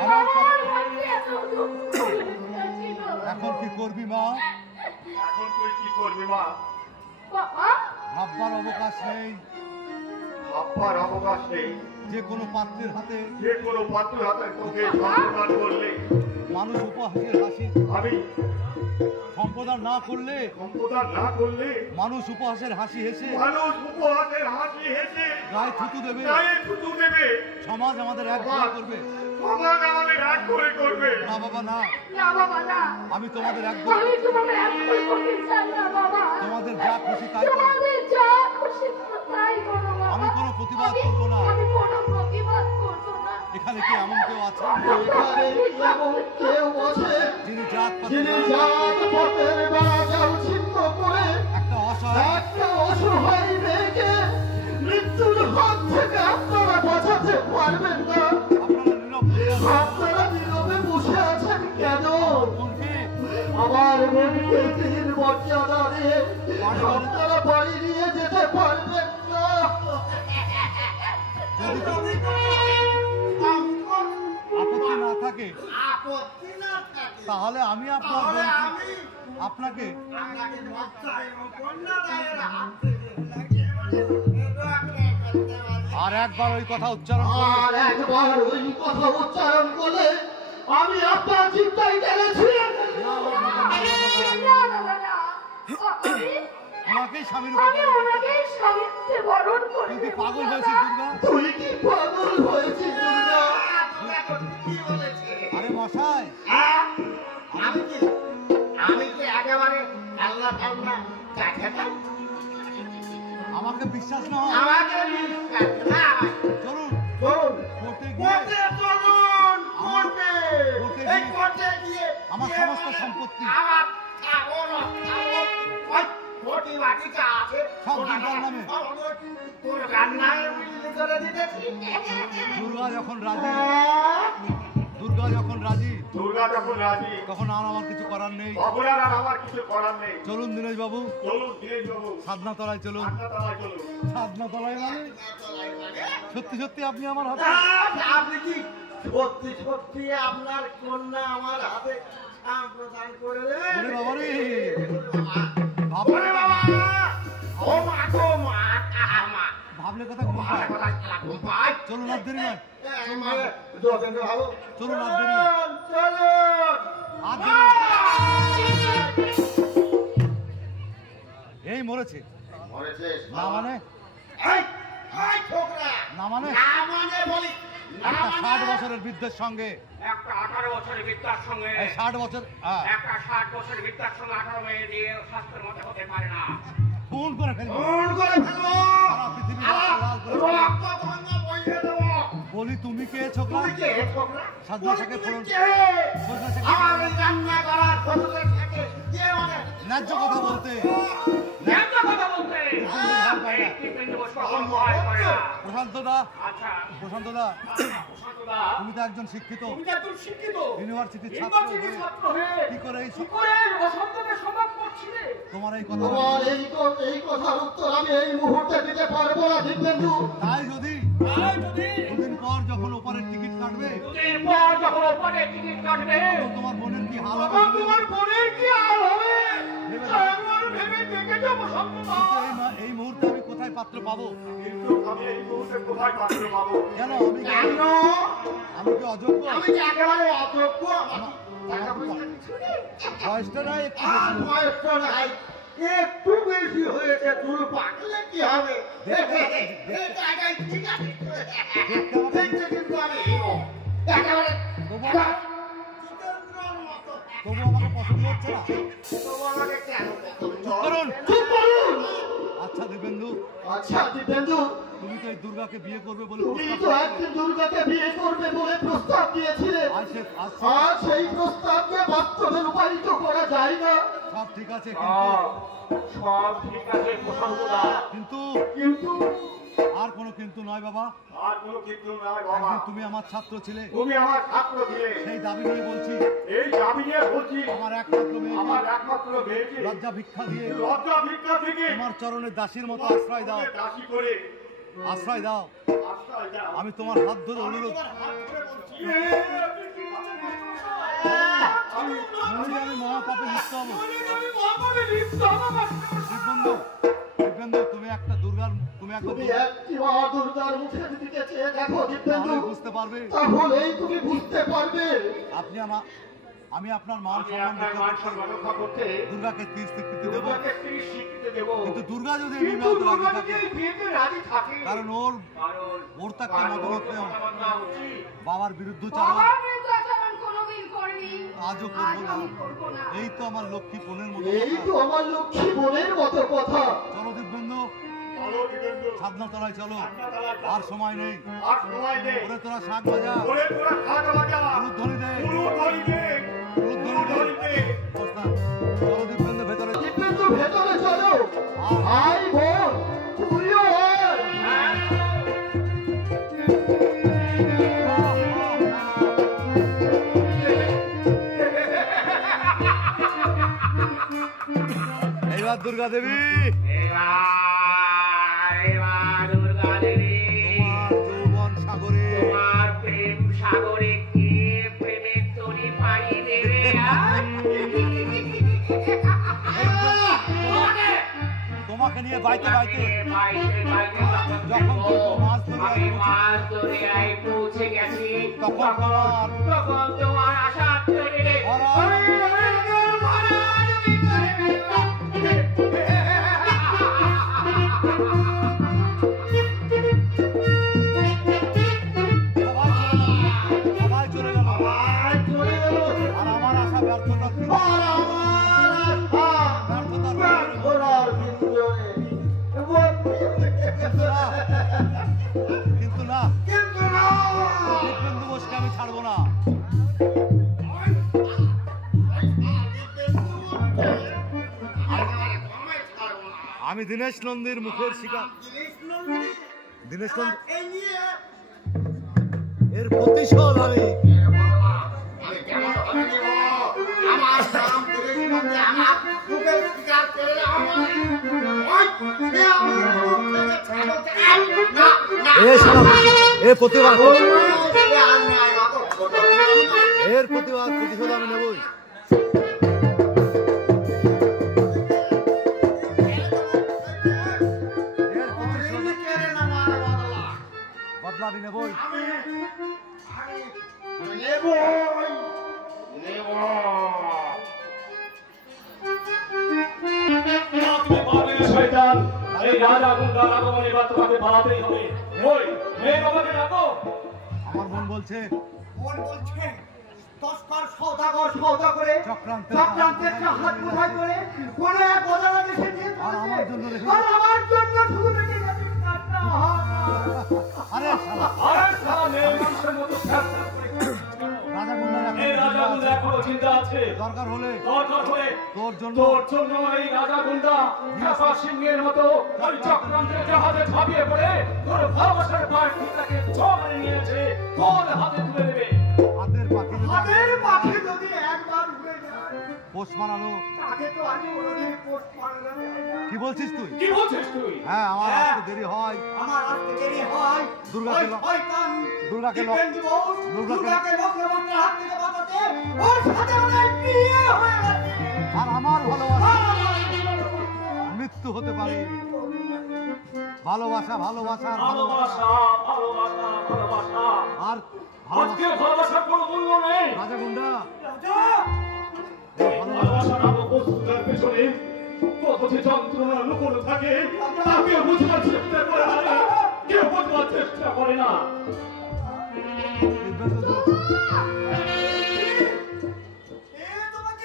আমার আমার মধ্যে এত দুঃখ ছিল। এখন কি করবি মা? এখন তুই কি করবি মা? বাবা, ভাববার অবকাশ নেই। ভাববার অবকাশ নেই। যে কোনো পাত্রের হাতে যে কোনো পাত্র হাতে তোকে সম্প্রদান করলে মানুষ উপহাসের হাসি আমি সম্প্রদান না করলে সম্প্রদান না করলে মানুষ উপহাসের হাসি হেসে মানুষ উপহাসের হাসি হেসে গায়ে থুতু দেবে। গায়ে থুতু দেবে। সমাজ আমাদের এক করে করবে। সমাজ আমাদের এক করে করবে। না বাবা না, না বাবা না, আমি তোমাদের এক করে আমি তোমাদের এক করে করতে চাই না বাবা। তোমাদের যা খুশি তাই করো। তোমাদের যা খুশি তাই করো বাবা। আমি কোনো প্রতিবাদ করব না। আমি কোনো প্রতিবাদ করব না। এখানে কি এমন কেউ আছে এখানে এমন কেউ আছে যিনি জাত যিনি পাতের জাত পাতের বেড়াজাল ছিন্ন করে একটা অসহায় একটা অসহায় মেয়েকে মৃত্যুর হাত থেকে আপনারা বাঁচাতে পারবেন না? আপনারা নীরব হয়ে আছেন। আপনারা নীরবে বসে আছেন কেন? বোনকে আমার বোনকে তিন মর্যাদা দিয়ে আপনারা বাড়ি নিয়ে যেতে পারবেন না। আপত্তি না থাকে আপত্তি না থাকে তাহলে আমি আপনার তাহলে বোনকে- আমি আপনাকে আপনাকে লজ্জায় ও কন্যাদায়ের হাত থেকে একেবারে রক্ষা করতে পারি। আর একবার ওই কথা উচ্চারণ করবে আর একবার ওই কথা উচ্চারণ করলে আমি আপনার চিন্তায় গেলেছি। না না না না, ওনাকেই স্বামীর আমি উপর ওনাকে স্বামীত্বে বরণ করে তুই কি নেব পাগল বাবা। হয়েছিস দুর্গা? তুই কি পাগল হয়েছিস দুর্গা? তোরা তো কি বলেছে? আরে মশাই হ্যাঁ? আমি কি একেবারে আল্লাহ আল্লাহ দেখাতাম? আমাকে বিশ্বাস না হয় আমাকে বিশ্বাস না হয়। চলুন চলুন কোর্টে গিয়ে কোর্টে চলুন, কোর্টে। কোর্টে এই গিয়ে কোর্টে গিয়ে আমার যে সমস্ত মানে সম্পত্তি আমার ছাগল, ওই কোটি বাটি যা আছে, সব ওরা দুর্গার নামে। তোর রান্নায় বিক্রি করে দিতেছি। দুর্গা যখন রাজি দুর্গা যখন রাজি দুর্গা যখন রাজি তখন আর আমার কিছু করার নেই। তখন আর আমার কিছু করার নেই। চলুন দীনেশ বাবু চলুন দিনেশ বাবু, সাধনাতলায় চলুন। আড্ডাতলায় চলুন। সাধনাতলায় মানে সত্যি সত্যি আপনি আমার হাতে আপনি কি সত্যি সত্যি আপনার কন্যা আমার হাতে প্রদান করে দেবেন? ওরে বাবা রে ওরে বাবা! ও মা গো মা, মা। ভাবলে কথা ঘুম আমার পায়। কথা খেলা ঘুম পায়। চলুন আর দেরি নয় যোগেন্দ্র বাবু, চলুন আর দেরি চলুন। আর দেরি নয়। এই মরেছে মরেছিস? না মানে এই, এই ছোকরা! না মানে না মানে বলি, না একটা মানে। 60 বছরের বৃদ্ধের সঙ্গে একটা 18 বছরের বিদ্যার সঙ্গে এই 60 বছর হ্যাঁ, একটা 60 বছরের বিদ্যার সঙ্গে 18 মেয়ে দিয়ে স্বাস্থ্যের মধ্যে হতে পারে না। ফোন করে ফেলবো ফোন করে ফেলবো। সারা পৃথিবী রক্ত লাল করে ফেলবো। রক্ত ভাঙা বইয়ে দেবো। বলি তুমি কে ছোকরা? তুই কে ছোকরা? সাধনা শাকে তুই ফোন কে? সাধনা শাকে আমার এই রান্না করার ফসলের সাথে কে মানে? ন্যায্য কথা বলতে একটা কথা বলতে এই টিফিন বসে ভয় করে না। প্রশান্ত দা আচ্ছা প্রশান্ত দা শান্তদা, তুমি তো একজন শিক্ষিত তুমি তো একজন শিক্ষিত ইউনিভার্সিটির ছাত্র ইউনিভার্সিটির হয়ে ছাত্র হয়ে কি করে এই কি করে অসত্যকে সম্মান করছিলে? তোমার এই কথা তোমার এই কথার উত্তর আমি এই মুহূর্তে দিতে পারবো না দিব্যেন্দু। তাই যদি তাই যদি দুদিন পর যখন ওপারের টিকিট কাটবে দুদিন পর যখন ওপরে টিকিট কাটবে তখন তোমার বোনের কি হাল হবে তখন তোমার বোনের কি আর হবে? ভেবে একবার ভেবে দেখে যাবো সত্যতা। কিন্তু এই মুহূর্তে আমি কোথায় পাত্র পাবো? কিন্তু আমি এই মুহূর্তে কোথায় পাত্র পাবো? কেন কেন? আমি কি অযোগ্য? আমি যে একেবারে অযোগ্য, আমার টাকা পয়সা কিছু নেই। বয়সটা না একটু আর বেশি। বয়সটা নাই, একটু বেশি হয়েছে, চুল পাকলে কি হবে? এই জায়গায় ঠিক আছে। দেখতে কিন্তু আমি হিরো। একেবারে জিতেন্দ্রর মতো তবু আমাকে পছন্দ হচ্ছে না। তবু আমাকে কেন পছন্দ করুন। চুপ করুন। আচ্ছা দিব্যেন্দু, আচ্ছা দিব্যেন্দু, তুমি তো এই দুর্গাকে বিয়ে করবে বলে তুমি প্রস্তাব তো করেছিলে। একদিন দুর্গাকে বিয়ে করবে বলে প্রস্তাব দিয়েছিলে। আজ আজ সেই প্রস্তাবকে বাস্তবে রূপায়িত করা যায় না। সব ঠিক আছে, সব ঠিক আছে প্রসঙ্গদা, কিন্তু কিন্তু আর কোনো কিন্তু নয় বাবা। আর কোনো কিন্তু নয় বাবা, একদিন তুমি আমার ছাত্র ছিলে, তুমি আমার ছাত্র ছিলে, সেই দাবি নিয়ে বলছি। এই দাবি নিয়ে বলছি আমার একমাত্র আমার মেয়ে একমাত্র মেয়েকে লজ্জা ভিক্ষা দিয়ে লজ্জা ভিক্ষা থেকে তোমার চরণের দাসীর মতো আশ্রয় দাও, দাসী করে আশ্রয় দাও। আশ্রয় দাও। আমি তোমার হাত ধরে অনুরোধ, হাত ধরে বলছি, আমি মহাপাপে লিপ্ত হবো। আমি মহাপাপে লিপ্ত হব। দিব্যেন্দু, দিব্যেন্দু, তুমি একটা দুর্গার, তুমি একবার তুমি একটি মা দুর্গার মুখের দিকে চেয়ে দেখো দিব্যেন্দু, তাহলে বুঝতে পারবে। তাহলেই তুমি বুঝতে পারবে। আপনি আমি আপনার মান আমি সম্মান আপনার মান সম্মান রক্ষা করতে দুর্গাকে তীর স্বীকৃতি দেবো। দুর্গাকে তিনি স্বীকৃতি দেব। কিন্তু দুর্গা যদি এই কিন্তু বিবাহতে দুর্গা রাজি যদি থাকে, এই বিয়েতে রাজি থাকে, কারণ ওর কারণ তো একটা মতামত নেই, মতামত নেওয়া উচিত। বাবার বিরুদ্ধে চালা, বাবার বিরুদ্ধে আচরণ কোনোদিন করিনি, আজও আজ করবো আমি না। করবো না। এই তো আমার লক্ষ্মী বোনের মতো এই কথা। তো আমার লক্ষ্মী বোনের মতো কথা। চলো দিব্যেন্দু, চলো দিবেন্দু, সাধনা তলায় চলো, ছাদনাতলায় চলো। আর সময় নেই। আর সময় নেই, ওরে তোরা শাক বাজা, ওরে তোরা খাট বাজা, উলুধ্বনি দে, উলুধ্বনি দে, উলুধ্বনি দে। ওস্তাদ, চলো দিব্যেন্দু ভেতরে। দিব্যেন্দু ভেতরে চলো। আয় বোন, তুইও আয়। এইবার দুর্গা দেবী, এবার দুর্গা দেবী, তোমার যৌবন সাগরে তোমার প্রেম সাগরে কে প্রেমের তরি পাড়ি দেবে? তোমাকে নিয়ে বাইতে বাইতে বাইতে বাইতে যখন আমি মাছ দরিয়ায় পৌঁছে গেছি, তখন তোমার তখন তোমার আশার তরে সবাই চলে গেল, আয় চলে গেল। আর আমার আশা ব্যর্থতা ছিল। আর আমার আশা ঘোড়ার বিন্দুরে কিন্তু না, কিন্তু না। দিব্যেন্দু বোসকে আমি ছাড়বো না। আমি দীনেশ নন্দীর মুখের শিকার, দীনেশ নন্দী এর প্রতিশোধ আমি। আমি কেমন ধরে নেব? আমার নাম দিলেশ নন্দী, আমার মুখের শিকার করে আমার ওই, সে আমার মুখ থেকে ছাড়াতে না, না, এ শালা, এর প্রতিবাদ, সে অন্যায় মাত্র ছোট ছিল। এর প্রতিবাদ প্রতিশোধ আমি নেবই। এর প্রতিশোধ কেড়ে নেওয়ার বদলা বদলা আমি নেবই। আমি নেবই, নেব। তুমি পারবে না শয়তান, এই রাজা গুন্ডার আগমনে এবার তোমাকে পালাতেই হবে। ওই মেয়ে বাবাকে ডাকো। আমার মন বলছে মন বলছে তস্কর সওদাগর সওদা করে চক্রান্তের হাত মুঠাই করে কোন এক অজানা দেশে নিয়ে আর আমার জন্য রেখে আর আমার জন্য শুধু রেখে গেছে কাটটা আরে শালা, আরে সারা মেয়ে মানুষের মতো ফ্যাসফ্যাস করে ঘুরছিস কেন? রাজা গুন্ডা এই রাজা গুন্ডা এখনো চিন্তা আছে। দরকার হলে দরকার হলে তোর জন্য তোর জন্য এই রাজা গুন্ডা খ্যাপা সিংহের মতো ওই চক্রান্তের জাহাজে ঝাঁপিয়ে পড়ে তোর ভালোবাসার পাখিটাকে জমানে নিয়েছে, তোর হাতে তুলে দেবে। হাতের পাখি যদি হাতের পাখি যদি একবার উড়ে যায় পোষ মানানো, তাকে তো আমি কোনোদিন পোস্ট মারলাম না। কি বলছিস তুই? কি বলছিস তুই? হ্যাঁ, আমার আসতে দেরি হয়। আমার আসতে দেরি হয় দুর্গাকে ওই ল- শয়তান দুর্গাকে ল- দিব্যেন্দু বোস, দুর্গাকে ল- দুর্গাকে লক্ষ্মণের হাত থেকে বাঁচাতে ওর সাথে ওনার বিয়ে হয়ে গেছে। আর আমার ভালোবাসা আর আমার ভালোবাসা। মৃত্যু হতে পারে। ভালোবাসা, ভালোবাসা, আর ভালোবাসা, ভালোবাসা, ভালোবাসা, ভালোবাসা। আর ভালোবাসা। আজকে ভালোবাসার কোনো মূল্য নেই। রাজা গুন্ডা, রাজা, এই ভালোবাসার নামক বস্তুটার পেছনে কত যে যন্ত্রণা লুকোনো থাকে তা কেউ বুঝবার চেষ্টা করে না, কেউ বুঝবার চেষ্টা করে না। দিব্যেন্দু, এ তোমাকে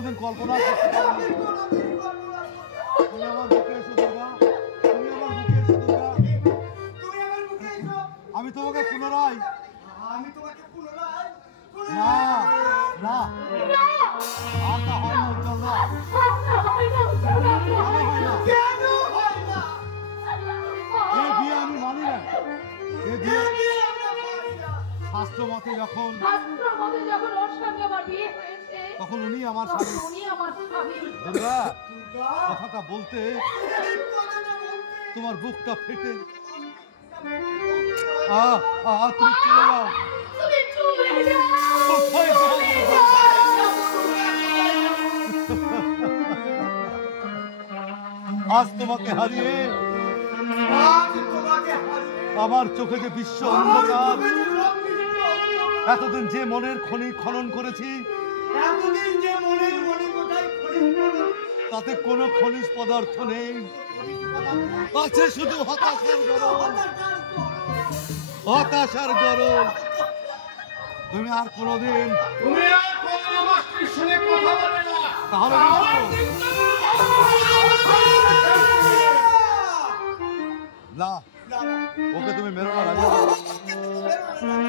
কোনোদিন কল্পনা করতে পারিনি। তুমি আমার বুকে এসো দুর্গা, তুমি আমার বুকে এসো দুর্গা। আমি তোমাকে পুনরায় না না আর তা হয় না উজ্জ্বলদা, এই বিয়ে আমি মানি না। এই বিয়ে শাস্ত্র মতে যখন তখন উনি আমার স্বামী। দুর্গা কথাটা বলতে তোমার বুকটা ফেটে তুমি চলে যাও। কোথায় যাও? আজ তোমাকে হারিয়ে আমার চোখে যে বিশ্ব অন্ধকার। এতদিন যে মনের খনি খনন করেছি তাতে কোনো খনিজ পদার্থ নেই, আছে শুধু হতাশার গরম, হতাশার গরম। তুমি আর কোনোদিন তাহলে না, ওকে তুমি মেরো না রাজা।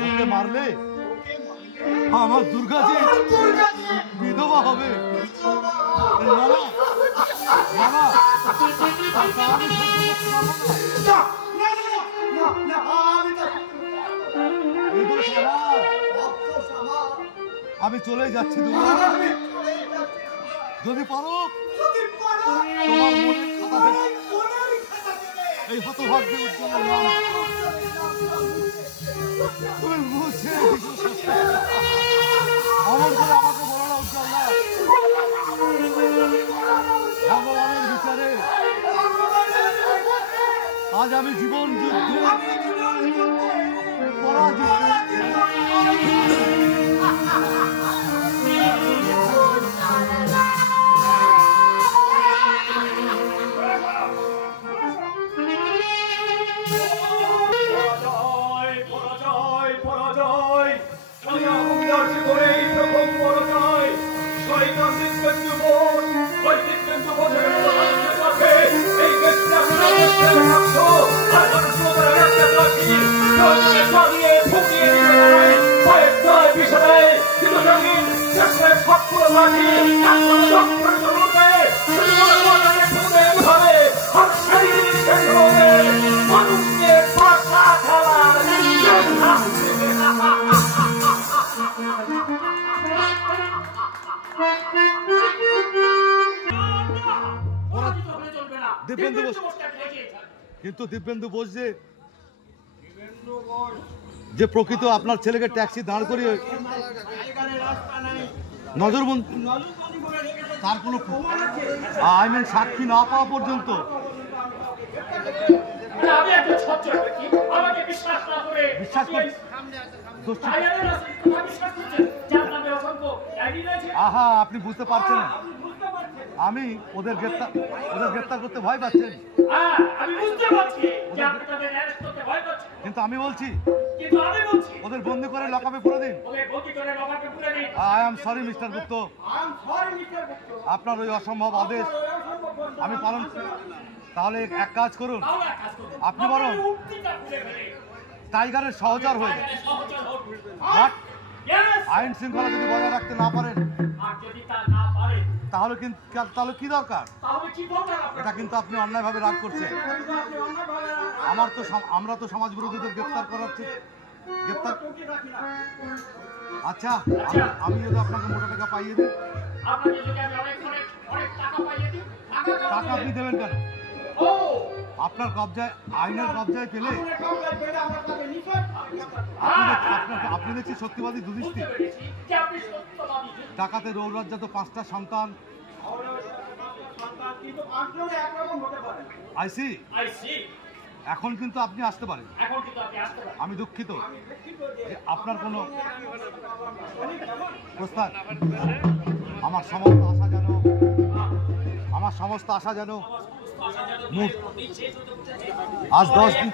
ওকে মারলে আমার দুর্গা যে বিধবা হবে। আমি চলে যাচ্ছি দুর্গা। যদি পারো তোমার মনের খাতা এই হতভাগ্য উজ্জ্বলের নাম তুমি মুছে অমন করে আমাকে বলো না উজ্জ্বল। ভগবানের বিচারে আজ আমি জীবন যুদ্ধে পরাজিত। দিব্যেন্দু বোস, কিন্তু দিব্যেন্দু বোস যে প্রকৃত আপনার ছেলেকে ট্যাক্সি দাঁড় করিয়ে নজরবন্দি তার কোনো সাক্ষী না পাওয়া পর্যন্ত বিশ্বাস আহা, আপনি বুঝতে পারছেন না আমি ওদের গ্রেপ্তার করতে ভয় পাচ্ছেন। কিন্তু আমি বলছি ওদের বন্দি করে লকআপে পুরে দিন। আই এম সরি মিস্টার গুপ্ত, আপনার ওই অসম্ভব আদেশ আমি পালন। তাহলে এক কাজ করুন, আপনি বরং টাইগারের সহচর হয়ে যান। আইন শৃঙ্খলা যদি বজায় রাখতে না পারেন তাহলে কি দরকার? এটা কিন্তু আপনি অন্যায়ভাবে রাগ করছেন। আমরা তো সমাজ বিরোধীদের গ্রেপ্তার করাচ্ছি। আচ্ছা, আমি যদি আপনাকে মোটা টাকা পাইয়ে দিই, টাকা আপনি দেবেন কেন? আপনার কবজায়, আইনের কবজায় পেলে আপনি দেখছি সত্যিবাদী যুধিষ্ঠির। ডাকাতে রৌরাজ্জাত 5টা সন্তান। আইসি এখন কিন্তু আপনি আসতে পারেন। আমি দুঃখিত আপনার কোনো প্রস্তাব। আমার সমস্ত আশা যেন আজ 10 দিন